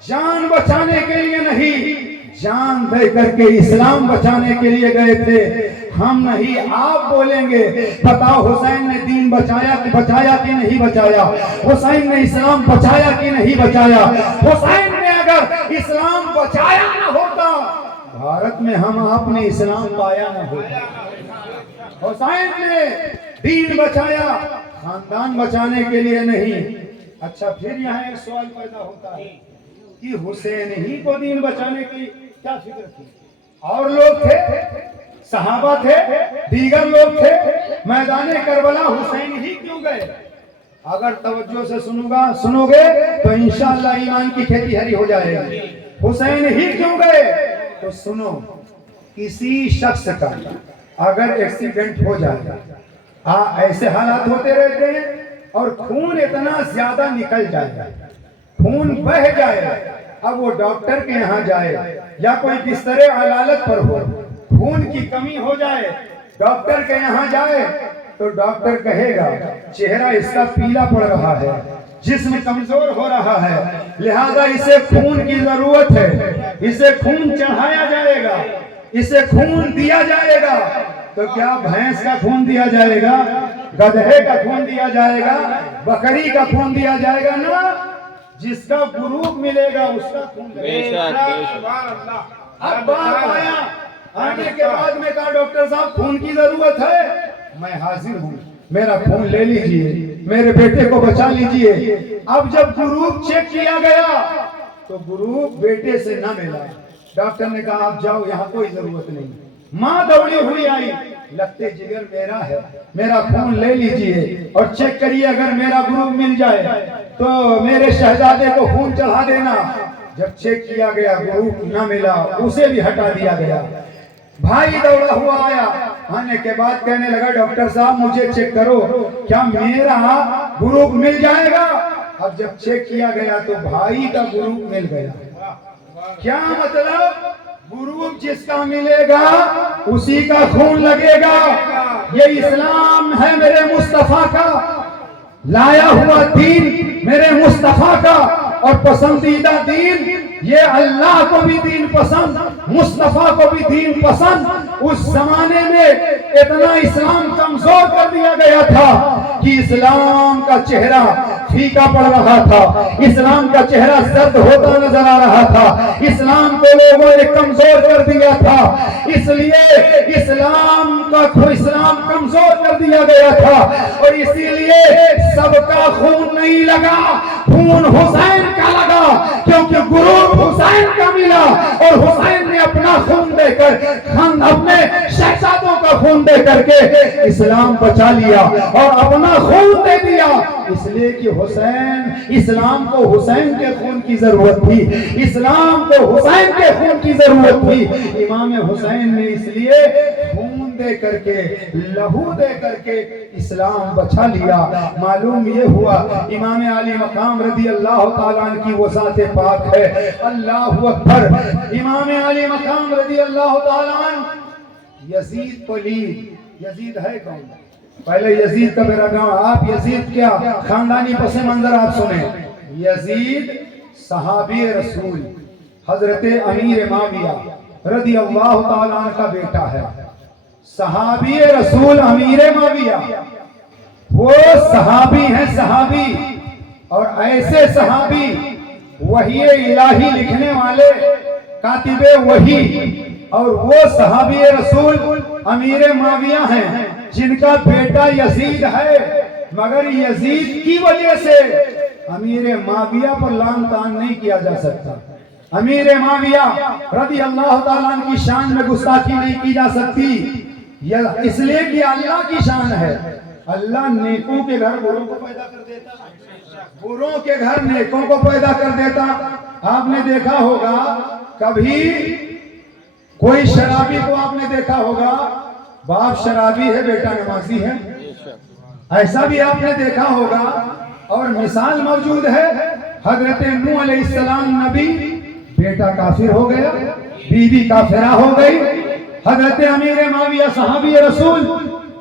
جان بچانے کے لیے نہیں، جان دے کر کے اسلام بچانے کے لیے گئے تھے۔ ہم نہیں آپ بولیں گے بتاؤ حسین نے دین بچایا کہ نہیں بچایا، حسین نے اسلام بچایا کہ نہیں بچایا؟ حسین نے اگر اسلام بچایا نہ ہوتا بھارت میں ہم آپ نے اسلام پایا نہ ہوتا۔ حسین نے دین بچایا، خاندان بچانے کے لیے نہیں۔ اچھا پھر یہاں ایک سوال پیدا ہوتا ہے کہ حسین ہی کو دین بچانے کی کیا فکر تھی؟ اور لوگ تھے، صحابہ تھے، دیگر لوگ تھے، میدان کربلا حسین ہی کیوں گئے؟ اگر توجہ سے سنو گے تو انشاءاللہ ایمان کی کھیتی ہری ہو جائے گی۔ حسین ہی کیوں گئے؟ تو سنو، کسی شخص کا اگر ایکسیڈنٹ ہو جائے، ایسے حالات ہوتے رہتے ہیں اور خون اتنا زیادہ نکل جائے، خون بہ جائے، اب وہ ڈاکٹر کے یہاں جائے یا کوئی بستر علالت پر ہو، خون کی کمی ہو جائے، ڈاکٹر کے یہاں جائے تو ڈاکٹر کہے گا چہرہ اس کا پیلا پڑ رہا ہے، جسم کمزور ہو رہا ہے، لہذا اسے خون کی ضرورت ہے، اسے خون چڑھایا جائے گا، اسے خون دیا جائے گا۔ تو کیا بھینس کا خون دیا جائے گا، گدھے کا خون دیا جائے گا، بکری کا خون دیا جائے گا؟ نا، جس کا گروپ ملے گا اس کا خون دے گا۔ اب بات آیا آنے کے بعد میں کہا ڈاکٹر صاحب خون کی ضرورت ہے، میں حاضر ہوں، میرا خون لے لیجئے، میرے بیٹے کو بچا لیجئے۔ اب جب گروپ چیک کیا گیا تو گروپ بیٹے سے نہ ملا، ڈاکٹر نے کہا آپ جاؤ، یہاں کوئی ضرورت نہیں۔ ماں دوڑی ہوئی آئی، لگتے جگر میرا ہے، میرا خون لے لیجئے اور چیک کریے، اگر میرا گروپ مل جائے تو میرے شہزادے کو خون چڑھا دینا۔ جب چیک کیا گیا گروپ نہ ملا، اسے بھی ہٹا دیا گیا۔ بھائی دوڑا ہوا آیا، آنے کے بعد کہنے لگا ڈاکٹر صاحب مجھے چیک کرو، کیا میرا گروپ مل جائے گا؟ اب جب چیک کیا گیا تو بھائی کا گروپ مل گیا۔ کیا مطلب؟ گروپ جس کا ملے گا اسی کا خون لگے گا۔ یہ اسلام ہے میرے مصطفیٰ کا لایا ہوا دین، میرے مصطفیٰ کا اور پسندیدہ دین۔ یہ اللہ کو بھی دین پسند، مصطفیٰ کو بھی دین پسند۔ اس زمانے میں اتنا اسلام کمزور کر دیا گیا تھا کہ اسلام کا چہرہ پھیکا پڑ رہا تھا، اسلام کا چہرہ زرد ہوتا نظر آ رہا تھا، اسلام کو لوگوں نے کمزور کر دیا تھا، اس لیے اسلام کمزور کر دیا گیا تھا، اور اسی لیے سب کا خون نہیں لگا، خون حسین کا لگا۔ کیونکہ غروب حسین کا ملا اور حسین نے اپنا خون دے کر اپنے شہزادوں کا خون دے کر کے اسلام بچا لیا اور اپنا خون دے دیا، اس لیے کہ حسین، اسلام کو حسین کے خون کی ضرورت تھی، اسلام کو حسین کے خون کی ضرورت تھی۔ امام حسین نے اس لیے خون دے کر کے، لہو دے کر کے اسلام بچا لیا۔ معلوم یہ ہوا امام علی مقام رضی اللہ تعالیٰ عنہ کی وہ ذات پاک ہے۔ اللہ اکبر۔ امام علی مقام رضی اللہ تعالیٰ عنہ یزید پلید، یزید ہے کون؟ پہلے یزید کا میرا گاؤں، آپ یزید کیا خاندانی پس منظر آپ سنیں۔ یزید صحابی رسول حضرت امیر معاویہ رضی اللہ تعالیٰ عنہ کا بیٹا ہے، صحابی رسول امیر معاویہ، وہ صحابی ہیں، صحابی، اور ایسے صحابی وحی الہی لکھنے والے، کاتب وحی، اور وہ صحابی رسول امیر معاویہ ہیں جن کا بیٹا یزید ہے، مگر یزید کی وجہ سے امیر معاویہ پر لعن طعن نہیں کیا جا سکتا، امیر معاویہ رضی اللہ تعالیٰ عنہ کی شان میں گستاخی نہیں کی جا سکتی، اس لیے کہ اللہ کی شان ہے۔ اللہ نیکوں کے گھر بروں کو پیدا کر دیتا، بروں کے گھر نیکوں کو پیدا کر دیتا۔ آپ نے دیکھا ہوگا کبھی کوئی شرابی کو آپ نے دیکھا ہوگا، باپ شرابی ہے بیٹا نمازی ہے، ایسا بھی آپ نے دیکھا ہوگا۔ اور مثال موجود ہے، حضرت نوح علیہ السلام نبی، بیٹا کافر ہو گیا، بیوی کافرہ ہو گئی۔ حضرت امیر معاویہ صحابی رسول،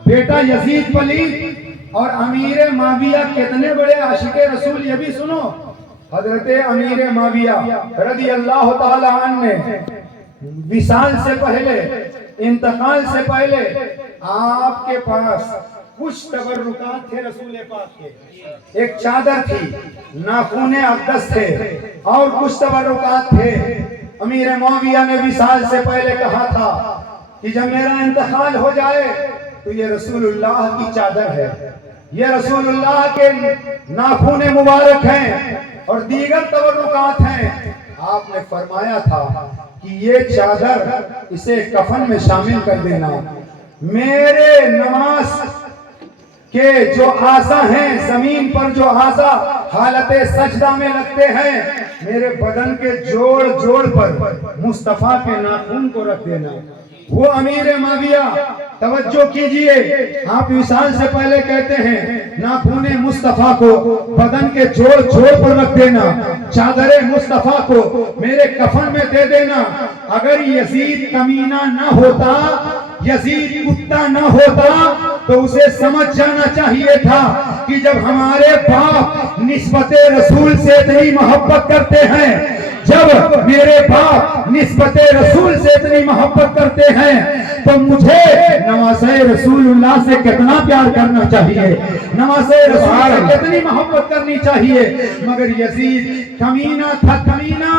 بیٹا یزید پلید، اور امیر معاویہ کتنے بڑے عاشق رسول، یہ بھی سنو۔ حضرت امیر معاویہ رضی اللہ تعالی عنہ نے وصال سے پہلے، انتقال سے پہلے آپ کے پاس کچھ تبرکات تھے رسول پاک کے، ایک چادر تھی، ناخون اقدس تھے، اور کچھ تبرکات تھے۔ امیر معاویہ نے وصال سے پہلے کہا تھا کہ جب میرا انتقال ہو جائے تو یہ رسول اللہ کی چادر ہے، یہ رسول اللہ کے ناخون مبارک ہیں اور دیگر تبرکات ہیں۔ آپ نے فرمایا تھا کہ یہ چادر اسے کفن میں شامل کر دینا، میرے نماز کہ جو اعضاء ہیں، زمین پر جو اعضاء حالت سجدہ میں لگتے ہیں، میرے بدن کے جوڑ جوڑ پر مصطفیٰ کے ناخون کو رکھ دینا۔ وہ امیر معاویہ، توجہ کیجئے، آپ وصال سے پہلے کہتے ہیں ناخون مصطفیٰ کو بدن کے جوڑ جوڑ پر رکھ دینا، چادر مصطفیٰ کو میرے کفن میں دے دینا۔ اگر یزید کمینہ نہ ہوتا، یزید کتا نہ ہوتا، تو اسے سمجھ جانا چاہیے تھا کہ جب ہمارے باپ نسبت رسول سے اتنی محبت کرتے ہیں، جب میرے باپ نسبت رسول سے اتنی محبت کرتے ہیں، تو مجھے نواسے رسول اللہ سے کتنا پیار کرنا چاہیے، نواسے رسول سے کتنی محبت کرنی چاہیے۔ مگر یزید کمینہ تھا، کمینہ۔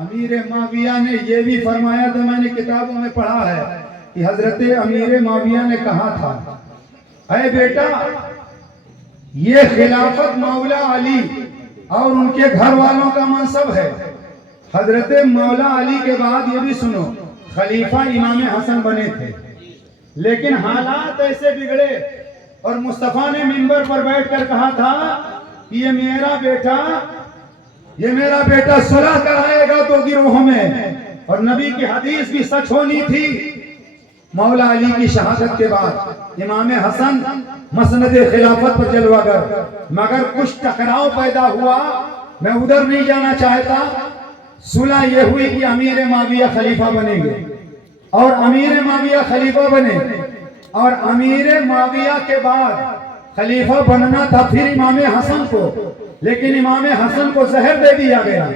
امیر معاویہ نے یہ بھی فرمایا تھا، میں نے کتابوں میں پڑھا ہے کہ حضرت امیر معاویہ نے کہا تھا، اے بیٹا، یہ خلافت مولا علی اور ان کے گھر والوں کا منصب ہے۔ حضرت مولا علی کے بعد یہ بھی سنو، خلیفہ امام حسن بنے تھے، لیکن حالات ایسے بگڑے اور مصطفیٰ نے منبر پر بیٹھ کر کہا تھا کہ یہ میرا بیٹا صلح کرائے گا دو گروہوں میں، اور نبی کی حدیث بھی سچ ہونی تھی۔ مولا علی کی شہادت کے بعد امام حسن مسند خلافت پر جلوہ گر، مگر کچھ ٹکراؤ پیدا ہوا، میں ادھر نہیں جانا چاہتا۔ صلح یہ ہوئی کہ امیر معاویہ خلیفہ بنیں گے، اور امیر معاویہ خلیفہ بنے، اور امیر معاویہ کے بعد خلیفہ بننا تھا پھر امام حسن کو، لیکن امام حسن کو زہر دے دیا گیا،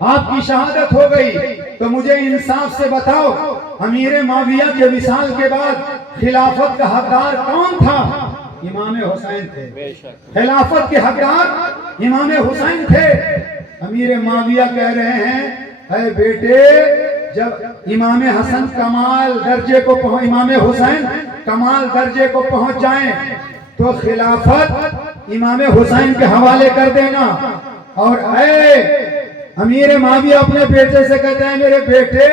آپ کی شہادت ہو گئی۔ تو مجھے انصاف سے بتاؤ، امیر معاویہ کے وصال کے بعد خلافت کا حقدار کون تھا؟ امام حسین تھے، خلافت کے حقدار امام حسین تھے۔ امیر معاویہ کہہ رہے ہیں، اے بیٹے، جب امام حسن کمال درجے کو امام حسین کمال درجے کو پہنچ جائیں تو خلافت امام حسین کے حوالے کر دینا، اور اے امیر معاویہ اپنے بیٹے سے کہتے ہیں میرے بیٹے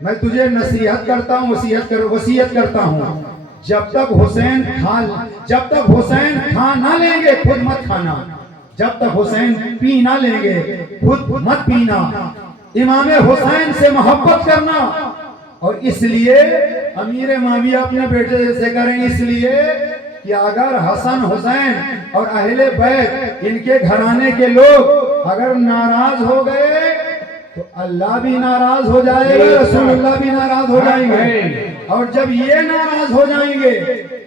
میں تجھے نصیحت کرتا ہوں وصیت کرتا ہوں جب تک حسین کھا نہ لیں گے خود مت کھانا، جب تک حسین پی نہ لیں گے خود مت پینا، امام حسین سے محبت کرنا۔ اور اس لیے امیر معاویہ اپنے بیٹے سے کریں اس لیے کہ اگر حسن حسین اور اہل بیت ان کے گھرانے کے لوگ اگر ناراض ہو گئے تو اللہ بھی ناراض ہو جائے گا، رسول اللہ بھی ناراض ہو جائیں گے، اور جب یہ ناراض ہو جائیں گے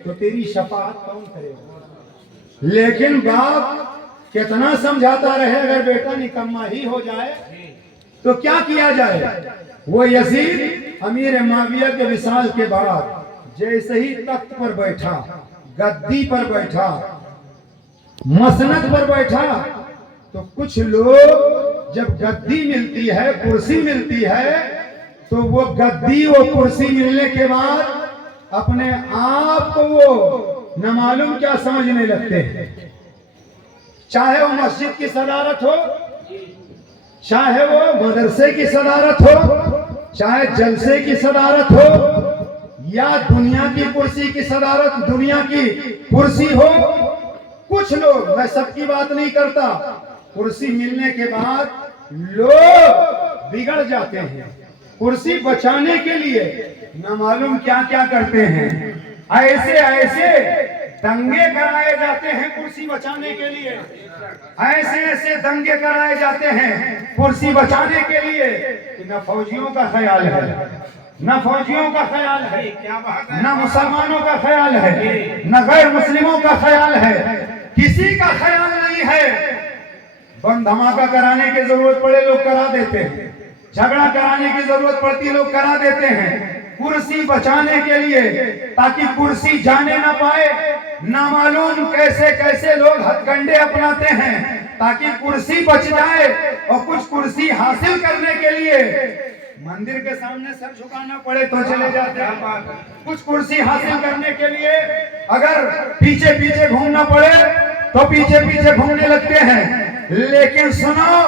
تو تیری شفاعت کون کرے گا؟ لیکن باپ کتنا سمجھاتا رہے اگر بیٹا نکما ہی ہو جائے تو کیا کیا جائے؟ وہ یزید امیر معاویہ کے وصال کے بعد جیسے ہی تخت پر بیٹھا، گدی پر بیٹھا، مسند پر بیٹھا، تو کچھ لوگ جب گدی ملتی ہے، کرسی ملتی ہے، تو وہ گدی و کرسی ملنے کے بعد اپنے آپ کو وہ نہ معلوم کیا سمجھنے لگتے ہیں، چاہے وہ مسجد کی صدارت ہو، چاہے وہ مدرسے کی صدارت ہو، چاہے جلسے کی صدارت ہو، یا دنیا کی کرسی کی صدارت، دنیا کی کرسی ہو۔ کچھ لوگ، میں سب کی بات نہیں کرتا، کرسی ملنے کے بعد لوگ بگڑ جاتے ہیں، کرسی بچانے کے لیے نہ معلوم کیا کیا کرتے ہیں، ایسے ایسے دنگے کرائے جاتے ہیں کرسی بچانے کے لیے، ایسے ایسے دنگے کرائے جاتے ہیں کرسی بچانے کے لیے کہ نہ فوجیوں کا خیال ہے، نہ فوجیوں کا خیال ہے، نہ مسلمانوں کا خیال ہے، نہ غیر مسلموں کا خیال ہے، کسی کا خیال نہیں ہے۔ بم دھماکہ کرانے کی ضرورت پڑے لوگ کرا دیتے ہیں، جھگڑا کرانے کی ضرورت پڑتی لوگ کرا دیتے ہیں، کرسی بچانے کے لیے، تاکہ کرسی جانے نہ پائے۔ نامعلوم کیسے کیسے لوگ ہتھ کنڈے اپناتے ہیں تاکہ کرسی بچ جائے، اور کچھ کرسی حاصل کرنے کے لیے مندر کے سامنے سر جھکانا پڑے تو چلے جاتے ہیں، کچھ کرسی حاصل کرنے کے لیے اگر پیچھے پیچھے گھومنا پڑے تو پیچھے پیچھے گھومنے لگتے ہیں۔ لیکن سنو،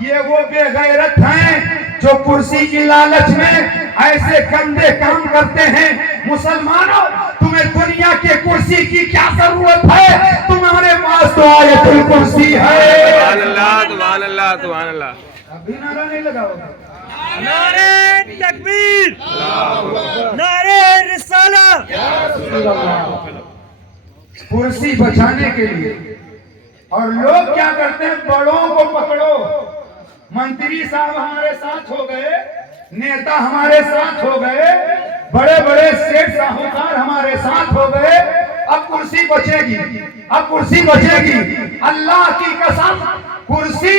یہ وہ بے غیرت ہیں جو کرسی کی لالچ میں ایسے گندے کام کرتے ہیں۔ مسلمانوں، تمہیں دنیا کے کرسی کی کیا ضرورت ہے؟ تمہارے پاس تو آیت الکرسی ہے۔ سبحان اللہ، سبحان اللہ، سبحان اللہ۔ ابھی نعرہ نہیں لگا ہوگا؟ نعرہ تکبیر، نعرہ رسالہ۔ کرسی بچانے کے لیے، اور لوگ کیا کرتے ہیں؟ بڑوں کو پکڑو، منتری صاحب ہمارے ساتھ ہو گئے، نیتا ہمارے ساتھ ہو گئے، بڑے بڑے سیٹ ساہوکار ہمارے ساتھ ہو گئے، اب کرسی بچے گی، اب کرسی بچے گی۔ اللہ کی قسم، کرسی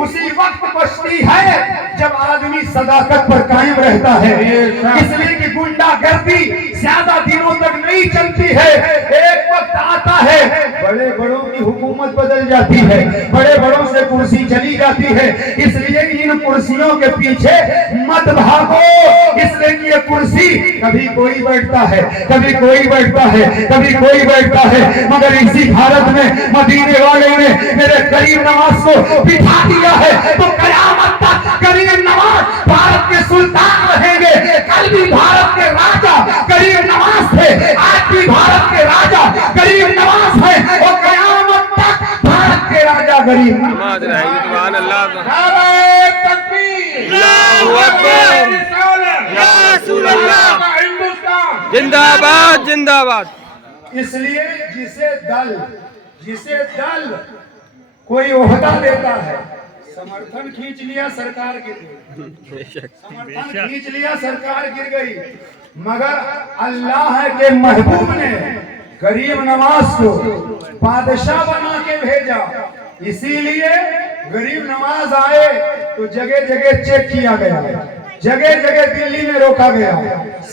اسی وقت بچتی ہے جب آدمی صداقت پر قائم رہتا ہے، اس لیے کہ گنڈا گردی زیادہ دنوں تک نہیں چلتی ہے، ایک وقت آتا ہے بڑے بڑوں کی حکومت بدل جاتی ہے، بڑے بڑوں سے کرسی چلی جاتی ہے۔ اس لیے ان کرسیوں کے پیچھے مت بھاگو، اس لیے کہ یہ کرسی کبھی کوئی بیٹھتا ہے، کبھی کوئی بیٹھتا ہے، کبھی کوئی بیٹھتا ہے، مگر اسی بھارت میں مدینے والے نے میرے کریم نواز کو بٹھا دیا ہے، تو قیامت تک کریم نواز بھارت کے سلطان رہیں گے۔ کل بھی بھارت کے راجا کریم نواز تھے، آج بھی بھارت کے راجا کریم نواز ہیں، اور قیامت تک بھارت کے راجا کریم نماز رہے گی۔ سبحان اللہ، نعرہ تکبیر، اللہ اکبر، یا رسول اللہ، زندہ باد، زندہ باد۔ اس لیے جسے دل کوئی عہدہ دیتا ہے، سمرتھن کھینچ لیا سرکار گر گئی، سمرتھن کھینچ لیا سرکار گر گئی، مگر اللہ کے محبوب نے غریب نواز کو بادشاہ بنا کے بھیجا۔ اسی لیے غریب نواز آئے تو جگہ جگہ چیک کیا گیا، جگہ جگہ دلی میں روکا گیا۔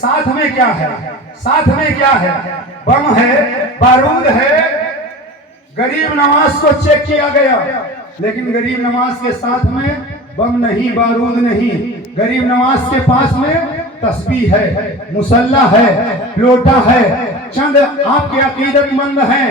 ساتھ میں کیا ہے؟ ساتھ میں کیا ہے؟ بم ہے، بارود ہے۔ غریب نواز کو چیک کیا گیا، لیکن غریب نواز کے ساتھ میں بم نہیں، بارود نہیں، غریب نواز کے پاس میں تسبیح ہے، مسلح ہے، لوٹا ہے، چند آپ کے عقیدت مند ہیں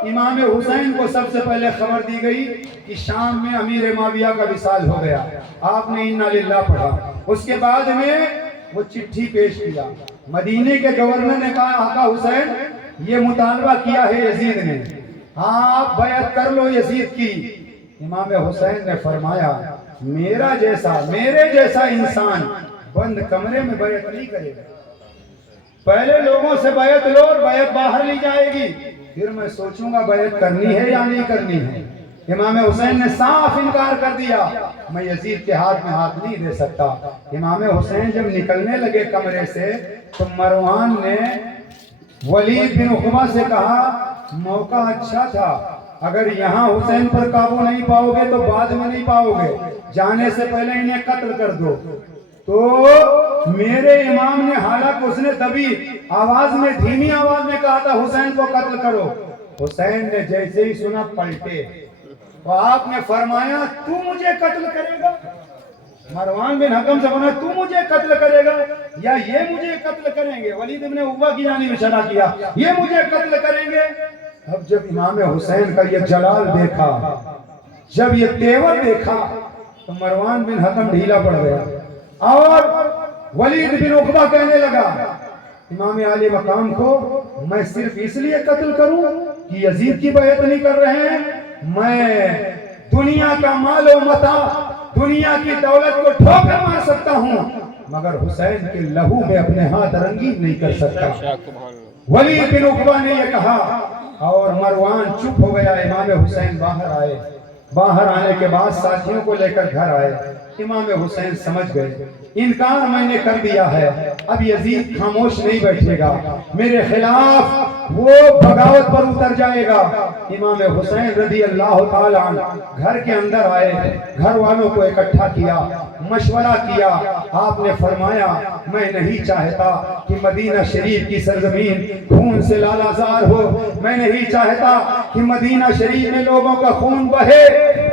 امام حسین کو سب سے پہلے خبر دی گئی کہ شام میں امیر معاویہ کا وصال ہو گیا. آپ نے انا للہ پڑھا. اس کے بعد میں وہ چٹھی پیش کیا. مدینے کے گورنر نے کہا آقا حسین یہ مطالبہ کیا ہے یزید نے, آپ بیعت کر لو یزید کی. امام حسین نے فرمایا میرے جیسا انسان بند کمرے میں بیعت نہیں کرے گا. پہلے لوگوں سے بیعت لو اور بیعت باہر لی جائے گی, پھر میں سوچوں گا بیعت کرنی ہے یا نہیں کرنی ہے. امام حسین نے صاف انکار کر دیا, میں یزید کے ہاتھ میں ہاتھ نہیں دے سکتا. امام حسین جب نکلنے لگے کمرے سے تو مروان نے ولید بن عقبہ سے کہا موقع اچھا تھا, اگر یہاں حسین پر قابو نہیں پاؤ گے تو بعد میں نہیں پاؤ گے, جانے سے پہلے انہیں قتل کر دو. تو میرے امام نے, حالانکہ اس نے دبی آواز میں, دھیمی آواز میں کہا تھا حسین کو قتل کرو. حسین نے جیسے ہی سنا پلٹے تو آپ نے فرمایا تو مجھے قتل کرے گا. مروان بن حکم سے بنا تو مجھے قتل کرے گا یا یہ مجھے قتل کریں گے. ولید بن عقبہ کی جانب اشارہ کیا یہ مجھے قتل کریں گے. اب جب امام حسین کا یہ جلال دیکھا, جب یہ تیور دیکھا تو مروان بن حکم ڈھیلا پڑ گیا اور ولید بن عقبہ کہنے لگا امام عالی مقام کو میں صرف اس لیے قتل کروں کہ یزید کی بیعت نہیں کر رہے ہیں. میں دنیا کا مال و متاع, دنیا کی دولت کو ٹھوکر مار سکتا ہوں مگر حسین کے لہو میں اپنے ہاتھ رنگین نہیں کر سکتا. ولید بن عقبہ نے یہ کہا اور مروان چپ ہو گیا. امام حسین باہر آئے. باہر آنے کے بعد ساتھیوں کو لے کر گھر آئے. امام حسین سمجھ گئے انکار میں نے کر دیا ہے, اب یزید خاموش نہیں بیٹھے گا, میرے خلاف وہ بغاوت پر اتر جائے گا. امام حسین رضی اللہ تعالیٰ عنہ گھر کے اندر آئے, گھر والوں کو اکٹھا کیا, مشورہ کیا. آپ نے فرمایا میں نہیں چاہتا کہ مدینہ شریف کی سرزمین خون سے لالازار ہو, میں نہیں چاہتا کہ مدینہ شریف میں لوگوں کا خون بہے.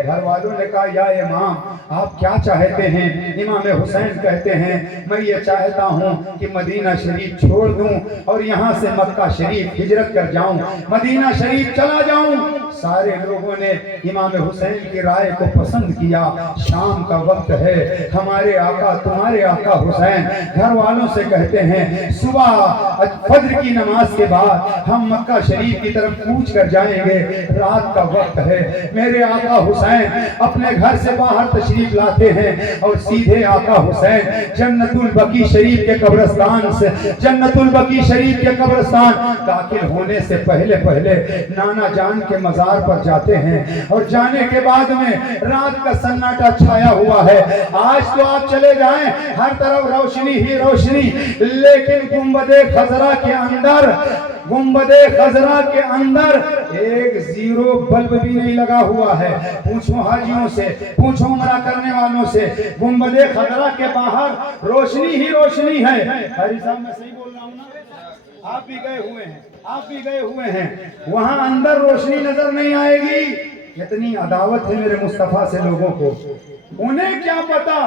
گھر والوں نے کہا یا امام آپ کیا چاہتے ہیں؟ امام حسین کہتے ہیں میں یہ چاہتا ہوں کہ مدینہ شریف چھوڑ دوں اور یہاں سے مکہ شریف ہجرت کر جاؤں, مدینہ شریف چلا جاؤں. سارے لوگوں نے امام حسین کی رائے کو پسند کیا. شام کا وقت ہے, ہمارے آقا تمہارے آقا حسین گھر والوں سے کہتے ہیں صبح فجر کی نماز کے بعد ہم مکہ شریف کی طرف کوچ کر جائیں گے, رات کا وقت ہے. میرے آقا حسین اپنے گھر سے باہر تشریف لاتے ہیں اور سیدھے آقا حسین جنت البقیع شریف کے قبرستان سے, جنت البقیع شریف کے قبرستان داخل ہونے سے پہلے نانا جان کے مزار پر جاتے ہیں اور جانے کے بعد میں رات کا سناٹا چھایا ہوا ہے. آج تو آپ چلے جائیں ہر طرف روشنی ہی روشنی, لیکن گنبد خضرا کے اندر ایک زیرو بلب بھی نہیں لگا ہوا ہے. پوچھو حاجیوں سے, پوچھو عمرہ کرنے والوں سے, گنبد خضرا کے باہر روشنی ہی روشنی ہے. حاجی صاحب میں صحیح بول رہا ہوں نا؟ آپ بھی گئے ہوئے ہیں, وہاں اندر روشنی نظر نہیں آئے گی. اتنی عداوت ہے میرے مصطفیٰ سے لوگوں کو, انہیں کیا پتا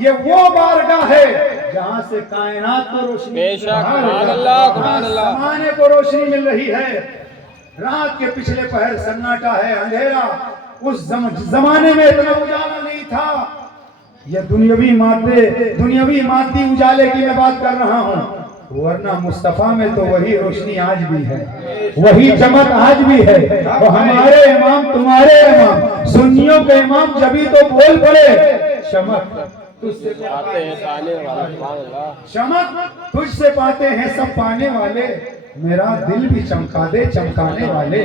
یہ وہ بارگاہ ہے جہاں سے کائنات کو روشنی, زمانے کو روشنی مل رہی ہے. رات کے پچھلے پہر سناٹا ہے, اندھیرا. اس زمانے میں اتنا اجالا نہیں تھا. یہ دنیاوی مادی اجالے کی میں بات کر رہا ہوں, ورنہ مصطفیٰ میں تو وہی روشنی آج بھی ہے, وہی چمک آج بھی ہے. اور ہمارے امام, تمہارے امام, سنیوں کے امام جبھی تو بول پڑے چمک تجھ سے پاتے ہیں سب پانے والے. میرا دل بھی چمکا دے چمکانے والے,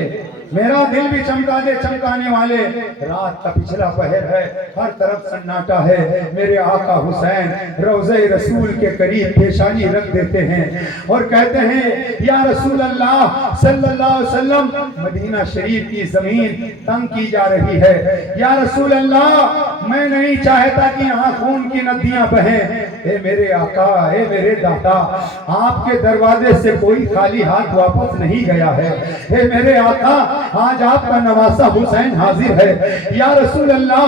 میرا دل بھی چمکا دے چمکانے والے. رات کا پچھلا پہر ہے, ہر طرف سناٹا ہے. میرے آقا حسین روضہ رسول کے قریب پیشانی رکھ دیتے ہیں اور کہتے ہیں یا رسول اللہ صلی اللہ علیہ وسلم مدینہ شریف کی زمین تنگ کی جا رہی ہے. یا رسول اللہ میں نہیں چاہتا کہ یہاں خون کی ندیاں بہیں. اے میرے آقا, اے میرے داتا, آپ کے دروازے سے کوئی خالی ہاتھ واپس نہیں گیا ہے. اے میرے آقا آج آپ کا نواسہ حسین حاضر ہے. یا رسول اللہ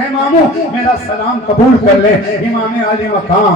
ہے ماموں میرا سلام قبول کر لے۔ امام علی مقام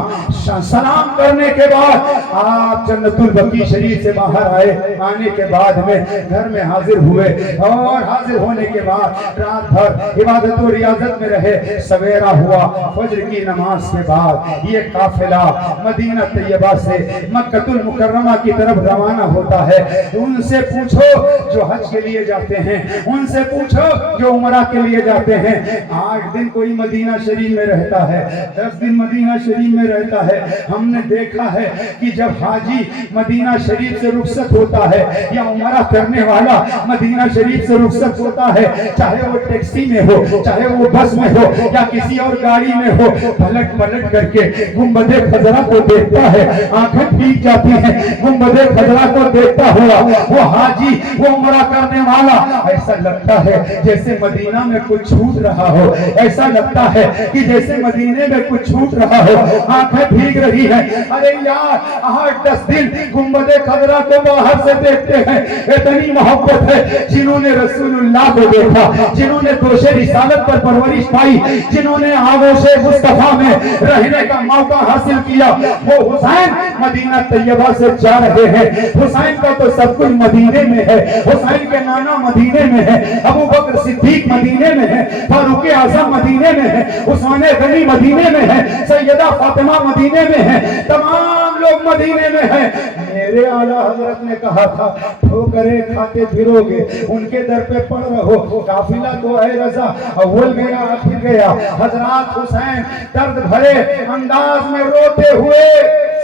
سلام کرنے کے بعد آپ جنت البقیع شریف سے باہر آئے، آنے کے بعد میں گھر میں حاضر ہوئے، اور حاضر ہونے کے بعد رات بھر عبادت و ریاضت میں رہے۔ سویرا ہوا فجر کی نماز کے بعد یہ قافلہ مدینہ طیبہ سے مکہ المکرمہ کی طرف روانہ ہوتا ہے۔ ان سے پوچھو جو حج کے لیے جاتے ہیں، ان سے پوچھو جو عمرہ کے لیے جاتے ہیں، 8 دن کوئی مدینہ شریف میں رہتا ہے، 10 دن مدینہ شریف میں رہتا ہے۔ ہم نے دیکھا ہے کہ جب حاجی مدینہ شریف سے رخصت ہوتا ہے یا عمرہ کرنے والا مدینہ شریف سے رخصت ہوتا ہے، چاہے وہ ٹیکسی میں ہو، چاہے وہ بس میں ہو یا کسی اور گاڑی میں ہو، پلٹ پلٹ کر کے گنبد خضرا کو دیکھتا ہے، آنکھیں بھیگ جاتی ہیں۔ گنبد خضرا کو دیکھتا ہوا وہ حاجی، وہ عمرہ کرنے والا، ایسا لگتا ہے جیسے مدینہ میں کچھ چھوٹ رہا ہو، ایسا لگتا ہے کہ جیسے مدینے میں کچھ چھوٹ رہا ہو، آنکھیں بھیگ رہی ہیں۔ ارے یار 8-10 دن گنبد خضرا کو باہر سے دیکھتے ہیں، اتنی محبت ہے۔ جنہوں نے رسول اللہ کو دیکھا، جنہوں نے دوش رسالت پر پرورش پائی، جنہوں نے آغوش مصطفیٰ میں رہنے کا موقع حاصل کیا، وہ حسین مدینہ طیبہ سے جا رہے ہیں۔ حسین کا تو سب کچھ مدینے میں ہے، حسین کے نانا مدینے میں ہے، ابو بکر صدیق مدینے میں ہے، فاروق اعظم مدینے میں ہے، عثمان غنی مدینے میں ہے، سیدہ فاطمہ مدینے میں ہے، تمام لوگ مدینے میں ہیں۔ میرے اعلیٰ حضرت نے کہا تھا ٹھوکریں کھاتے پھرو گے، ان کے در پہ پڑ رہو، قافلہ تو اے رضا اول گیا آخر گیا۔ حضرات حسین درد بھرے انداز میں روتے ہوئے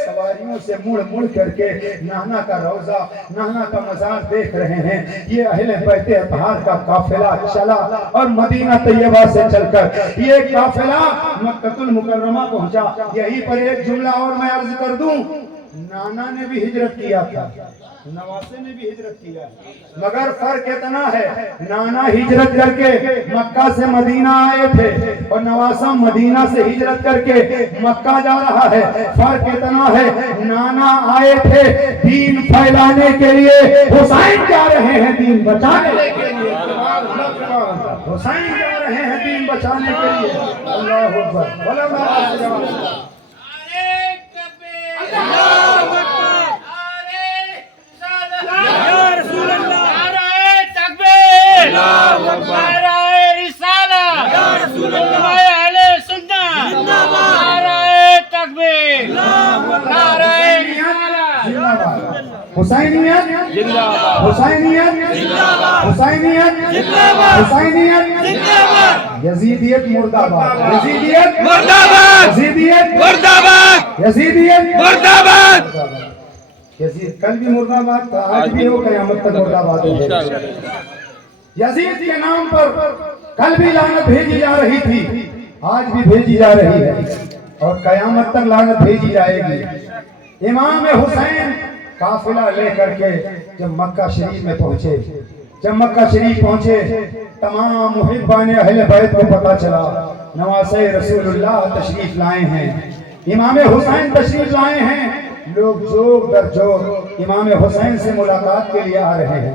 سواریوں سے مڑ مڑ کر کے نانا کا روضہ، نانا کا مزار دیکھ رہے ہیں۔ یہ اہل بیت اطہار کا قافلہ چلا اور مدینہ طیبہ سے چل کر یہ قافلہ مکہ المکرمہ پہنچا۔ یہی پر ایک جملہ اور میں عرض کر دوں، نانا نے بھی ہجرت کیا تھا، نواسے نے بھی ہجرت کیا، مگر فرق اتنا ہے نانا ہجرت کر کے مکہ سے مدینہ آئے تھے اور نواسا مدینہ سے ہجرت کر کے مکہ جا رہا ہے۔ فرق اتنا ہے نانا آئے تھے دین پھیلانے کے لیے، حسین جا رہے ہیں دین بچانے کے لیے۔ حسین جا رہے ہیں دین بچانے کے لیے۔ اللہ اکبر، اللہ حسینیت حسینیت حسینیت حسینیت یزیدیت مرد آباد، یزیدیت مرد آباد، یزیدیت مرد آباد، یزیدیت مرد آباد۔ یزید کل بھی مرد آباد تھا، آج بھی ہو، قیامت تک مرد آباد ہوگا۔ یزید کے نام پر کل بھی لعنت بھیجی جا رہی تھی، آج بھی بھیجی جا رہی ہے اور قیامت تک لعنت بھیجی جائے گی۔ امام حسین قافلہ لے کر کے جب مکہ شریف میں پہنچے، جب مکہ شریف پہنچے تمام محبان اہل بیت کو پتا چلا نواسے رسول اللہ تشریف لائے ہیں، امام حسین تشریف لائے ہیں۔ لوگ جوگ در جوگ امام حسین سے ملاقات کے لیے آ رہے ہیں،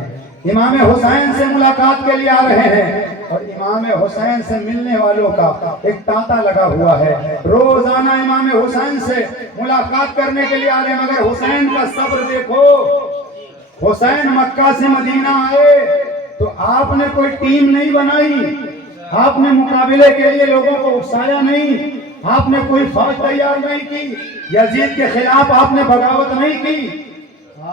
امام حسین سے ملاقات کے لیے آ رہے ہیں، اور امام حسین سے ملنے والوں کا ایک تانتا لگا ہوا ہے۔ روزانہ امام حسین سے ملاقات کرنے کے لیے آ رہے ہیں، مگر حسین کا صبر دیکھو۔ حسین مکہ سے مدینہ آئے تو آپ نے کوئی ٹیم نہیں بنائی، آپ نے مقابلے کے لیے لوگوں کو اکسایا نہیں، آپ نے کوئی فوج تیار نہیں کی، یزید کے خلاف آپ نے بغاوت نہیں کی۔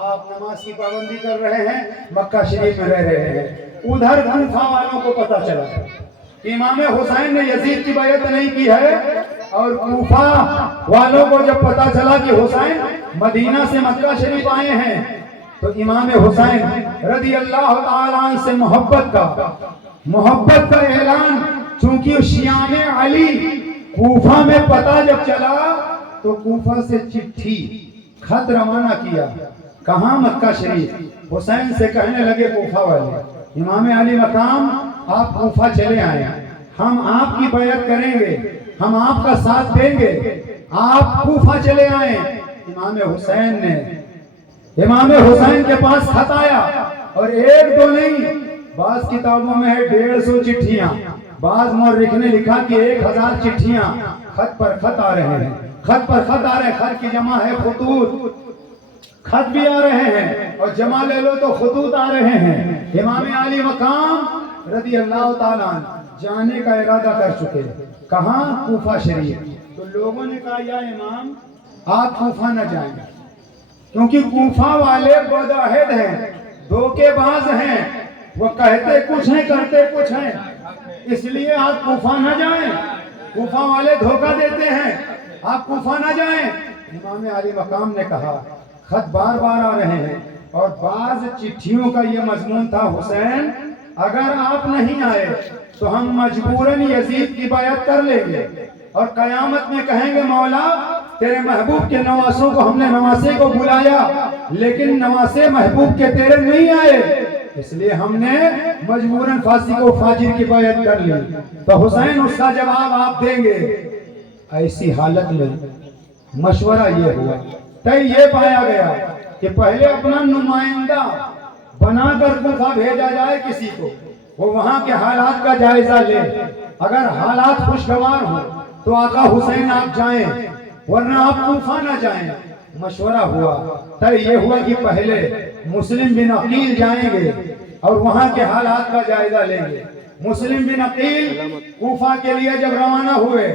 آپ نماز کی پابندی کر رہے ہیں، مکہ شریف میں رہ رہے ہیں۔ ادھر کوفہ والوں کو پتا چلا کہ امام حسین نے یزید کی بیعت نہیں کی ہے، اور کوفہ والوں کو جب پتا چلا کہ حسین مدینہ سے مکہ شریف آئے ہیں تو امام حسین رضی اللہ تعالیٰ عنہ سے محبت کا اعلان، چونکہ شیعان علی کوفہ میں پتا جب چلا تو کوفہ سے چٹھی خط روانہ کیا، کہاں؟ مکہ شریف۔ حسین سے کہنے لگے کوفہ والے، امام علی مقام آپ کوفہ چلے آئے، ہم آپ کی بیعت کریں گے، ہم آپ کا ساتھ دیں گے، آپ کوفہ چلے آئے۔ امام حسین کے پاس خط آیا، اور ایک دو نہیں، بعض کتابوں میں ہے 150 چٹھیاں، بعض مورخ نے لکھا کہ 1000 چٹھیاں خط پر خط آ رہے ہیں، خط پر خط آ رہے ہیں، خط کی جمع ہے خطوط، خط بھی آ رہے ہیں اور جمع لے لو تو خطوط آ رہے ہیں۔ امام علی مقام رضی اللہ تعالیٰ عنہ جانے کا ارادہ کر چکے، کہاں؟ کوفہ شریف۔ تو لوگوں نے کہا یا امام آپ کوفہ نہ جائیں، کیونکہ کوفہ والے بدعہد ہیں، دھوکے باز ہیں، وہ کہتے کچھ ہیں کرتے کچھ ہیں، اس لیے آپ کوفہ نہ جائیں، کوفہ والے دھوکہ دیتے ہیں، آپ کوفہ نہ جائیں۔ امام علی مقام نے کہا خط بار بار آ رہے ہیں اور بعض چٹھیوں کا یہ مضمون تھا حسین اگر آپ نہیں آئے تو ہم مجبوراً یزید کی بیعت کر لیں گے اور قیامت میں کہیں گے مولا تیرے محبوب کے نواسوں کو ہم نے نواسے کو بلایا لیکن نواسے محبوب کے تیرے نہیں آئے، اس لیے ہم نے مجبوراً فاسق و فاجر کی بیعت کر لی۔ تو حسین اس کا جواب آپ دیں گے۔ ایسی حالت میں مشورہ یہ ہوا، طے یہ پایا گیا کہ پہلے اپنا نمائندہ بنا کر کوفہ بھیجا جائے کسی کو، وہ وہاں کے حالات کا جائزہ لے، اگر حالات خوشگوار ہوں تو آقا حسین آپ جائیں ورنہ آپ کوفہ نہ جائیں۔ مشورہ ہوا، طے یہ ہوا کہ پہلے مسلم بن عقیل جائیں گے اور وہاں کے حالات کا جائزہ لیں گے۔ مسلم بن عقیل کوفہ کے لیے جب روانہ ہوئے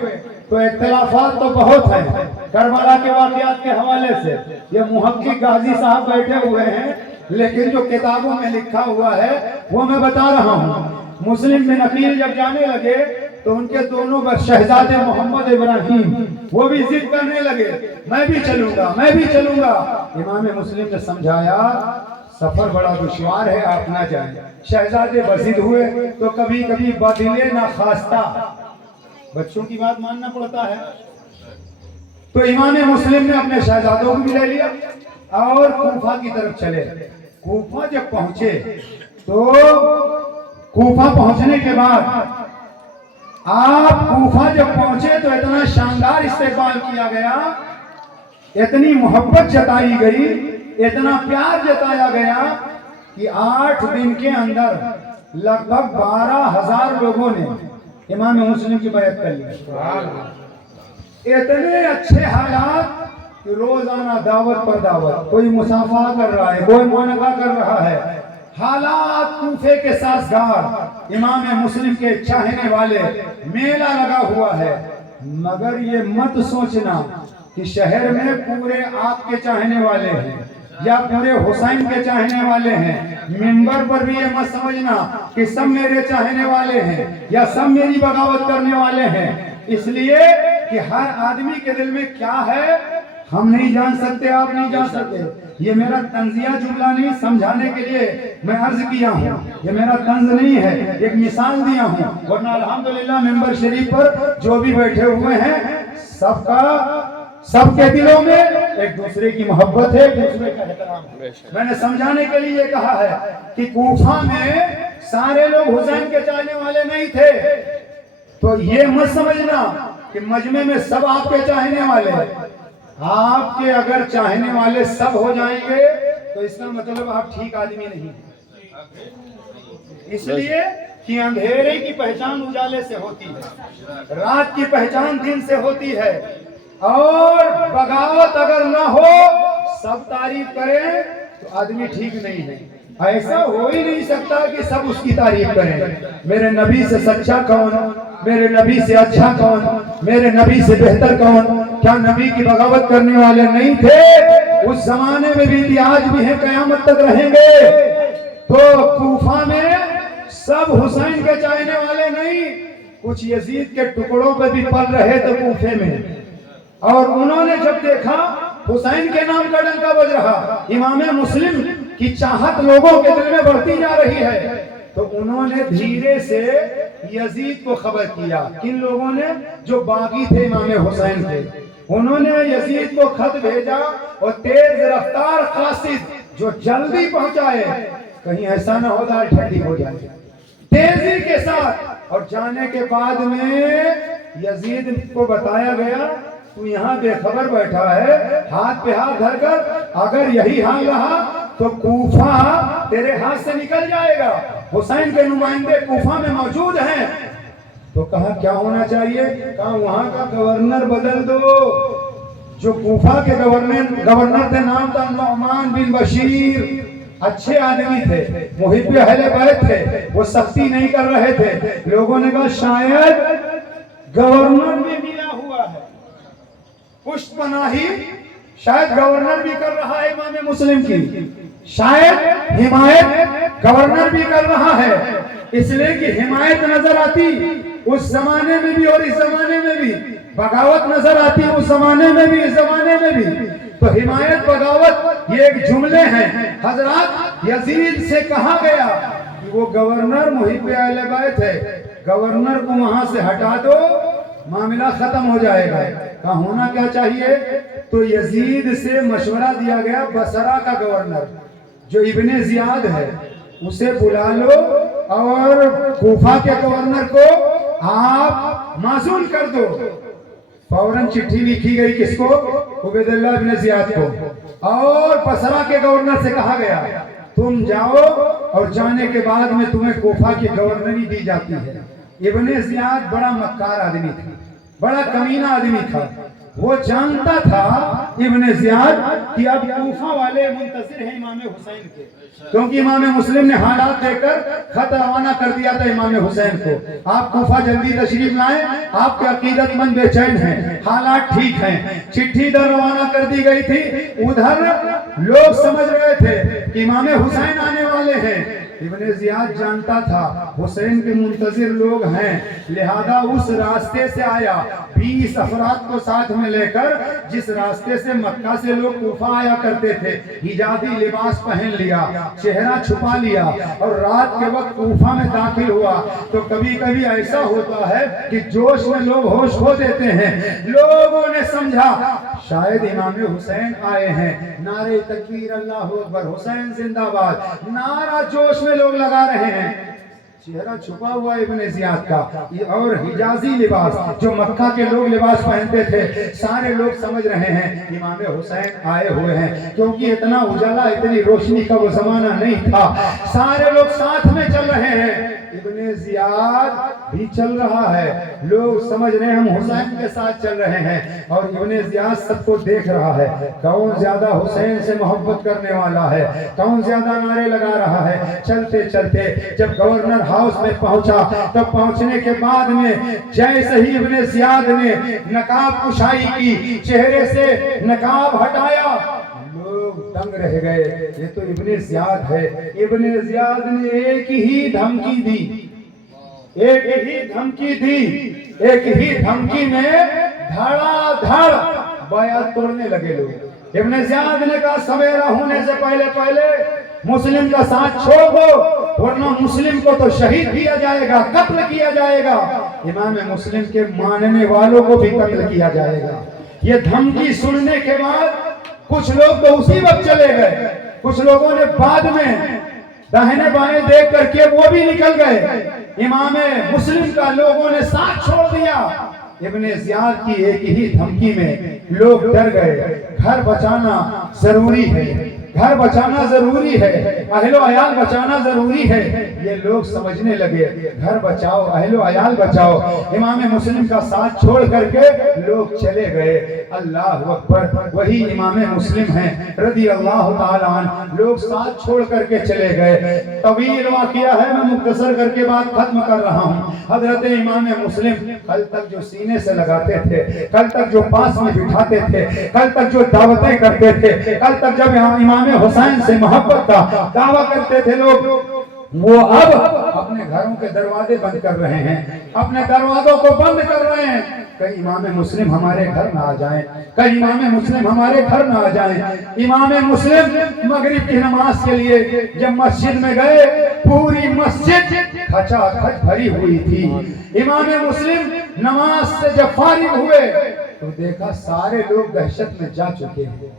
تو اختلافات تو بہت ہیں، کربلا کے واقعات کے حوالے سے یہ محقق غازی صاحب بیٹھے ہوئے ہیں، لیکن جو کتابوں میں لکھا ہوا ہے وہ میں بتا رہا ہوں۔ مسلم بن عقیل جب جانے لگے تو ان کے دونوں شہزادے محمد ابراہیم وہ بھی ضد کرنے لگے، میں بھی چلوں گا میں بھی چلوں گا۔ امام مسلم نے سمجھایا سفر بڑا دشوار ہے آپ نہ جائیں۔ شہزادے بضد ہوئے تو کبھی کبھی بدلے نہ خواستہ بچوں کی بات ماننا پڑتا ہے، تو امام مسلم نے اپنے شہزادوں کو بھی لے لیا اور کوفہ کی طرف چلے۔ کوفہ جب پہنچے تو کوفہ پہنچنے کے بعد آپ کوفہ جب پہنچے تو اتنا شاندار استقبال کیا گیا، اتنی محبت جتائی گئی، اتنا پیار جتایا گیا کہ 8 دن کے اندر لگ بھگ 12,000 لوگوں نے امام مسلم کی بیعت کر لی۔ اتنے اچھے حالات کہ روزانہ دعوت پر دعوت، کوئی مصافحہ کر رہا ہے، کوئی معانقہ کر رہا ہے، حالات کوفے کے سازگار، امام مسلم کے چاہنے والے، میلہ لگا ہوا ہے۔ مگر یہ مت سوچنا کہ شہر میں پورے آپ کے چاہنے والے ہیں یا پورے حسین کے چاہنے والے ہیں، منبر پر بھی یہ مت سمجھنا کہ سب میرے چاہنے والے ہیں یا سب میری بغاوت کرنے والے ہیں، اس لیے کہ ہر آدمی کے دل میں کیا ہے ہم نہیں جان سکتے، آپ نہیں جان سکتے۔ یہ میرا طنزیہ جملہ نہیں، سمجھانے کے لیے میں عرض کیا ہوں، یہ میرا طنز نہیں ہے، ایک مثال دیا ہوں، ورنہ الحمدللہ منبر شریف پر جو بھی بیٹھے ہوئے ہیں سب کے دلوں میں ایک دوسرے کی محبت ہے، ایک دوسرے کا احترام ہے۔ میں نے سمجھانے کے لیے یہ کہا ہے کہ کوفہ میں سارے لوگ حسین کے چاہنے والے نہیں تھے، تو یہ مت سمجھنا کہ مجمع میں سب آپ کے چاہنے والے ہیں۔ آپ کے اگر چاہنے والے سب ہو جائیں گے تو اس کا مطلب آپ ٹھیک آدمی نہیں ہیں، اس لیے کہ اندھیرے کی پہچان اجالے سے ہوتی ہے، رات کی پہچان دن سے ہوتی ہے، اور بغاوت اگر نہ ہو سب تعریف کریں تو آدمی ٹھیک نہیں ہے۔ ایسا ہو ہی نہیں سکتا کہ سب اس کی تعریف کریں۔ میرے نبی سے سچا کون، میرے نبی سے اچھا کون، میرے نبی سے بہتر کون؟ کیا نبی کی بغاوت کرنے والے نہیں تھے؟ اس زمانے میں بھی تھی، آج بھی ہیں، قیامت تک رہیں گے۔ تو کوفہ میں سب حسین کے چاہنے والے نہیں، کچھ یزید کے ٹکڑوں پہ بھی پل رہے تھے کوفے میں، اور انہوں نے جب دیکھا حسین کے نام کا ڈنکا بج رہا، امام مسلم کی چاہت لوگوں کے دل میں بڑھتی جا رہی ہے، تو انہوں نے دھیرے سے یزید کو خبر کیا۔ کن لوگوں نے؟ جو باغی تھے امام حسین تھے، انہوں نے یزید کو خط بھیجا اور تیز رفتار قاصد جو جلدی پہنچائے، کہیں ایسا نہ ہو دال ٹھنڈی ہو جائے، تیزی کے ساتھ۔ اور جانے کے بعد میں یزید کو بتایا گیا تو یہاں بے خبر بیٹھا ہے، ہاتھ پہ ہاتھ دھر کر اگر یہی حال رہا تو کوفہ تیرے ہاتھ سے نکل جائے گا۔ حسین کے نمائندے کوفہ میں موجود ہیں، تو کہا کیا ہونا چاہیے؟ کہا وہاں کا گورنر بدل دو. جو کوفہ کے گورنر تھے نام تھا نعمان بن بشیر، اچھے آدمی تھے، محب اہل بیت تھے، وہ سختی نہیں کر رہے تھے. لوگوں نے کہا شاید گورنر بھی ملا ہوا ہے، پشت پناہی شاید گورنر بھی کر رہا ہے امام مسلم کی، شاید حمایت گورنر بھی کر رہا ہے. اس لیے کہ حمایت نظر آتی اس زمانے میں بھی اور اس زمانے میں بھی، بغاوت نظر آتی اس زمانے میں بھی اس زمانے میں بھی. تو حمایت بغاوت یہ ایک جملے ہیں. حضرات یزید سے کہا گیا کہ وہ گورنر محب اہل بیت ہے، گورنر کو وہاں سے ہٹا دو، معاملہ ختم ہو جائے گا. کہا ہونا کیا چاہیے؟ تو یزید سے مشورہ دیا گیا بصرہ کا گورنر جو ابن زیاد ہے اسے بلا لو اور کوفہ کے گورنر کو آپ معزول کر دو. فوراً چٹھی لکھی گئی کس کو؟ عبید اللہ ابن زیاد کو. اور بصرہ کے گورنر سے کہا گیا تم جاؤ اور جانے کے بعد میں تمہیں کوفہ کی گورنری دی جاتی ہے. ابن زیاد بڑا مکار آدمی تھا، بڑا کمینہ آدمی تھا. وہ جانتا تھا ابن زیاد کہ اب کوفہ والے منتظر ہیں امام حسین کے، کیونکہ امام مسلم نے حالات دیکھ کر خط روانہ کر دیا تھا امام حسین کو، آپ کوفہ جلدی تشریف لائیں، آپ کے عقیدت مند بے چین ہیں، حالات ٹھیک ہیں. چٹھی ادھر روانہ کر دی گئی تھی، ادھر لوگ سمجھ رہے تھے کہ امام حسین آنے والے ہیں. ابن زیاد جانتا تھا حسین کے منتظر لوگ ہیں، لہذا اس راستے سے آیا 20 افراد کو ساتھ میں لے کر، جس راستے سے مکہ سے لوگ کوفہ آیا کرتے تھے. حجازی لباس پہن لیا، چہرہ چھپا لیا اور رات کے وقت کوفہ میں داخل ہوا. تو کبھی کبھی ایسا ہوتا ہے کہ جوش میں لوگ ہوش کھو دیتے ہیں. لوگوں نے سمجھا شاید امام حسین آئے ہیں، نعرہ تکبیر اللہ اکبر، حسین زندہ باد، نعرہ جوش میں لوگ لگا رہے ہیں. چہرہ چھپا ہوا ابن زیاد کا اور حجازی لباس جو مکہ کے لوگ لباس پہنتے تھے، سارے لوگ سمجھ رہے ہیں امام حسین آئے ہوئے ہیں. کیونکہ اتنا اجالا اتنی روشنی کا وہ زمانہ نہیں تھا، سارے لوگ ساتھ میں چل رہے ہیں. ابن زیاد بھی چل رہا ہے، لوگ سمجھ رہے ہیں ہم حسین کے ساتھ چل رہے ہیں. اور ابن زیاد سب کو دیکھ رہا ہے، کون زیادہ حسین سے محبت کرنے والا ہے، کون زیادہ نعرے لگا رہا ہے. چلتے چلتے جب گورنر ہاؤس میں پہنچا، تب پہنچنے کے بعد میں جیسے ہی ابن زیاد نے نقاب کشائی کی، چہرے سے نقاب ہٹایا، لوگ دنگ رہ گئے. یہ تو ابن زیاد ہے. ابن زیاد نے ایک ہی دھمکی دی، ایک ہی دھمکی دی، ایک ہی دھمکی میں دھڑا دھڑ بیعت توڑنے لگے لوگ. ابن زیاد نے کہا سویرا ہونے سے پہلے پہلے مسلم کا ساتھ چھوڑ دو، ورنہ مسلم کو تو شہید کیا جائے گا، قتل کیا جائے گا، امام مسلم کے ماننے والوں کو بھی قتل کیا جائے گا. یہ دھمکی سننے کے بعد کچھ لوگ تو اسی وقت چلے گئے، کچھ لوگوں نے بعد میں داہنے بائیں دیکھ کر کے وہ بھی نکل گئے. امام مسلم کا لوگوں نے ساتھ چھوڑ دیا. ابن زیاد کی ایک ہی دھمکی میں لوگ ڈر گئے. گھر بچانا ضروری ہے، گھر بچانا ضروری ہے، اہل و عیال بچانا ضروری ہے. یہ لوگ سمجھنے لگے گھر بچاؤ، اہل و عیال بچاؤ. امام مسلم کا ساتھ چھوڑ کر کے لوگ چلے گئے. اللہ اکبر، وہی امام مسلم ہیں رضی اللہ تعالیٰ عنہ. لوگ ساتھ چھوڑ کر کے چلے گئے. طویل واقعہ ہے، میں مختصر کر کے بات ختم کر رہا ہوں. حضرت امام مسلم کل تک جو سینے سے لگاتے تھے، کل تک جو پاس میں بٹھاتے تھے، کل تک جو دعوتیں کرتے تھے، کل تک جب امام حسین سے محبت کا دعویٰ کرتے تھے لوگ، وہ اب اپنے گھروں کے دروازے بند کر رہے ہیں، اپنے دروازوں کو بند کر رہے ہیں. کہیں امام مسلم ہمارے گھر نہ آ جائیں، کہیں امام مسلم ہمارے گھر نہ آ جائیں. امام مسلم مغرب کی نماز کے لیے جب مسجد میں گئے، پوری مسجد کھچا کھچ بھری ہوئی تھی. امام مسلم نماز سے جب فارغ ہوئے تو دیکھا سارے لوگ دہشت میں جا چکے ہیں،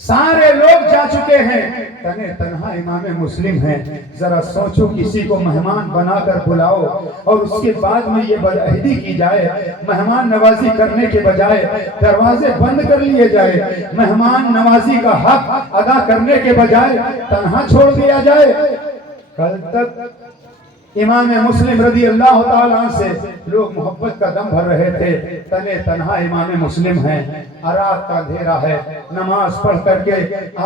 سارے لوگ جا چکے ہیں، تنہے تنہا امام مسلم ہیں. ذرا سوچو کسی کو مہمان بنا کر بلاؤ اور اس کے بعد میں یہ بدعہدی کی جائے، مہمان نوازی کرنے کے بجائے دروازے بند کر لیے جائے، مہمان نوازی کا حق ادا کرنے کے بجائے تنہا چھوڑ دیا جائے. کل تک امام مسلم رضی اللہ تعالیٰ سے لوگ محبت کا دم بھر رہے تھے. تنے تنہا امام مسلم ہیں, رات کا اندھیرا ہے, نماز پڑھ کر کے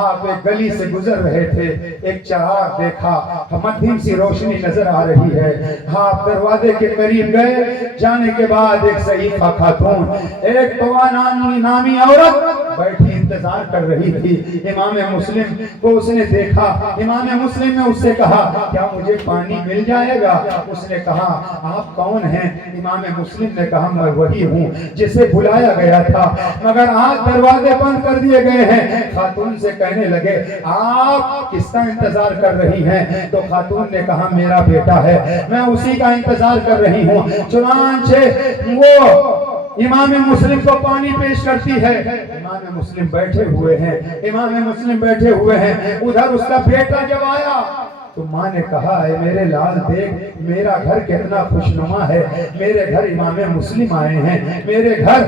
آپ ایک گلی سے گزر رہے تھے. ایک چراغ دیکھا, مدھم سی روشنی نظر آ رہی ہے. آپ دروازے کے قریب گئے. جانے کے بعد ایک ضعیفہ خاتون, ایک طوا نامی عورت بیٹھی انتظار کر رہی تھی. امام مسلم کو اس نے دیکھا. امام مسلم نے اس سے کہا کیا مجھے پانی مل جائے گا؟ اس نے کہا آپ کون ہیں؟ امام مسلم نے کہا میں وہی ہوں جسے بلایا گیا تھا, مگر آج دروازے بند کر دیے گئے ہیں. خاتون سے کہنے لگے آپ کس کا انتظار کر رہی ہیں؟ تو خاتون نے کہا میرا بیٹا ہے, میں اسی کا انتظار کر رہی ہوں. چنانچہ وہ امام مسلم کو پانی پیش کرتی ہے. امام مسلم بیٹھے ہوئے ہیں, امام مسلم بیٹھے ہوئے ہیں. ادھر اس کا بیٹا جب آیا تو ماں نے کہا اے میرے لال دیکھ میرا گھر کتنا خوشنما ہے, میرے گھر امام مسلم آئے ہیں, میرے گھر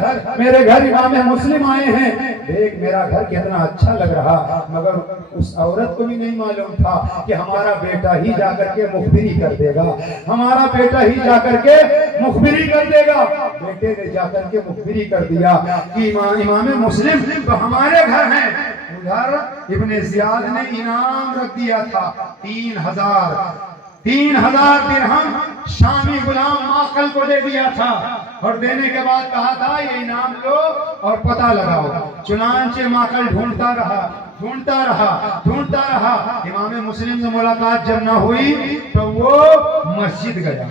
امام مسلم آئے ہیں, دیکھ میرا گھر کتنا اچھا لگ رہا. مگر اس عورت کو بھی نہیں معلوم تھا کہ ہمارا بیٹا ہی جا کر کے مخبری کر دے گا, ہمارا بیٹا ہی جا کر کے مخبری کر دے گا. بیٹے نے جا کر کے مخبری کر دیا کہ امام مسلم تو ہمارے گھر ہیں. ادھر ابن زیاد نے انعام رکھ دیا تھا 3,000 درہم شامی غلام ماقل کو دے دیا تھا, اور دینے کے بعد کہا تھا یہ انعام لو اور پتہ لگاؤ. چنانچہ ماقل ڈھونڈتا رہا. امام مسلم سے ملاقات جب نہ ہوئی تو وہ مسجد گیا.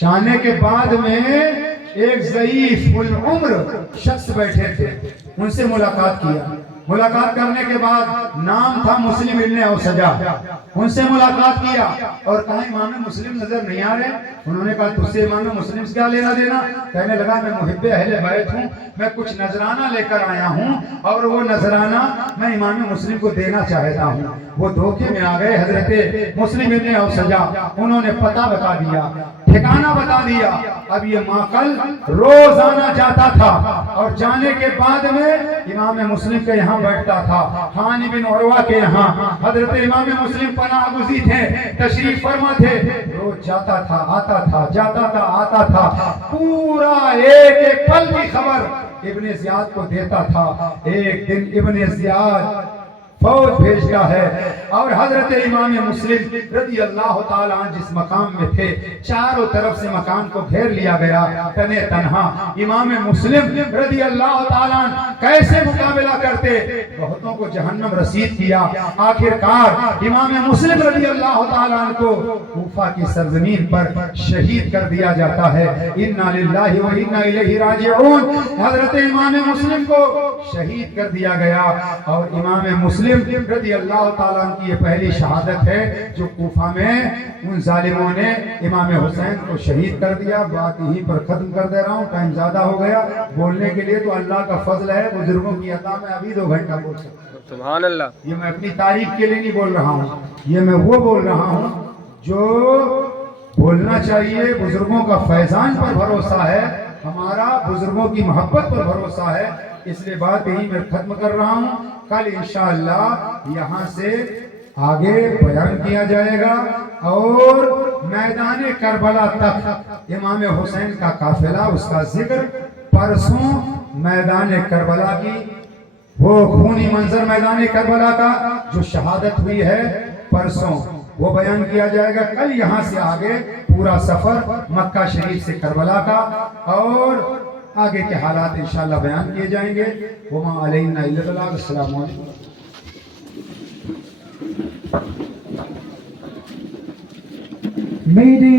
جانے کے بعد میں ایک ضعیف العمر شخص بیٹھے تھے, ان سے ملاقات کیا. ملاقات کرنے کے بعد نام تھا مسلم ابن اوسجہ. ان سے ملاقات کیا اور کہا امام مسلم نظر نہیں آ رہے. انہوں نے کہا تجھ سے امام مسلم سے کیا لینا دینا؟ کہنے لگا میں محب اہل بیت ہوں, میں کچھ نذرانہ لے کر آیا ہوں اور وہ نذرانہ میں امام مسلم کو دینا چاہتا ہوں. وہ دھوکے میں آ گئے حضرت مسلم ابن اوسجہ. انہوں نے پتہ بتا دیا, ٹھکانہ بتا دیا. اب یہ ماقل روزانہ جاتا تھا اور جانے کے بعد میں امام مسلم کے یہاں بیٹھتا تھا. ہانی بن عروہ کے یہاں حضرت امام مسلم پناہ گزین تھے, تشریف فرما تھے. روز جاتا تھا آتا تھا. پورا ایک پل کی خبر ابن زیاد کو دیتا تھا. ایک دن ابن زیاد فوج بھیجتا ہے اور حضرت امام مسلم رضی اللہ تعالیٰ عنہ جس مقام میں تھے چاروں طرف سے مکان کو گھیر لیا گیا. تنے تنہا امام مسلم رضی اللہ تعالیٰ عنہ کیسے مقابلہ کرتے؟ بہتوں کو جہنم رسید کیا. آخرکار امام مسلم رضی اللہ تعالیٰ عنہ کو کوفہ کی سرزمین پر شہید کر دیا جاتا ہے. انا للہ و انا الیہ راجعون. حضرت امام مسلم کو شہید کر دیا گیا اور امام مسلم رضی اللہ تعالیٰ عنہ کی یہ پہلی شہادت ہے جو کوفہ میں ان ظالموں نے امام حسین کو شہید کر دیا. بات یہیں پر ختم کر دے رہا ہوں, ٹائم زیادہ ہو گیا. بولنے کے لیے تو اللہ کا فضل ہے, بزرگوں کی عطا. میں ابھی 2 گھنٹہ بول سکتا ہوں. سبحان اللہ. یہ میں اپنی تعریف کے لیے نہیں بول رہا ہوں, یہ میں وہ بول رہا ہوں جو بولنا چاہیے. بزرگوں کا فیضان پر بھروسہ ہے, ہمارا بزرگوں کی محبت پر بھروسہ ہے. اس لیے بات یہی میں ختم کر رہا ہوں. کل انشاءاللہ یہاں سے آگے بیان کیا جائے گا اور میدان کربلا تک امام حسین کا قافلہ, اس کا ذکر. پرسوں میدان کربلا کی وہ خونی منظر میدان کربلا کا جو شہادت ہوئی ہے پرسوں وہ بیان کیا جائے گا. کل یہاں سے آگے پورا سفر مکہ شریف سے کربلا کا اور آگے کے حالات انشاءاللہ بیان کیے جائیں گے. وما علینا الا البلاغ. السلام علیکم. میرے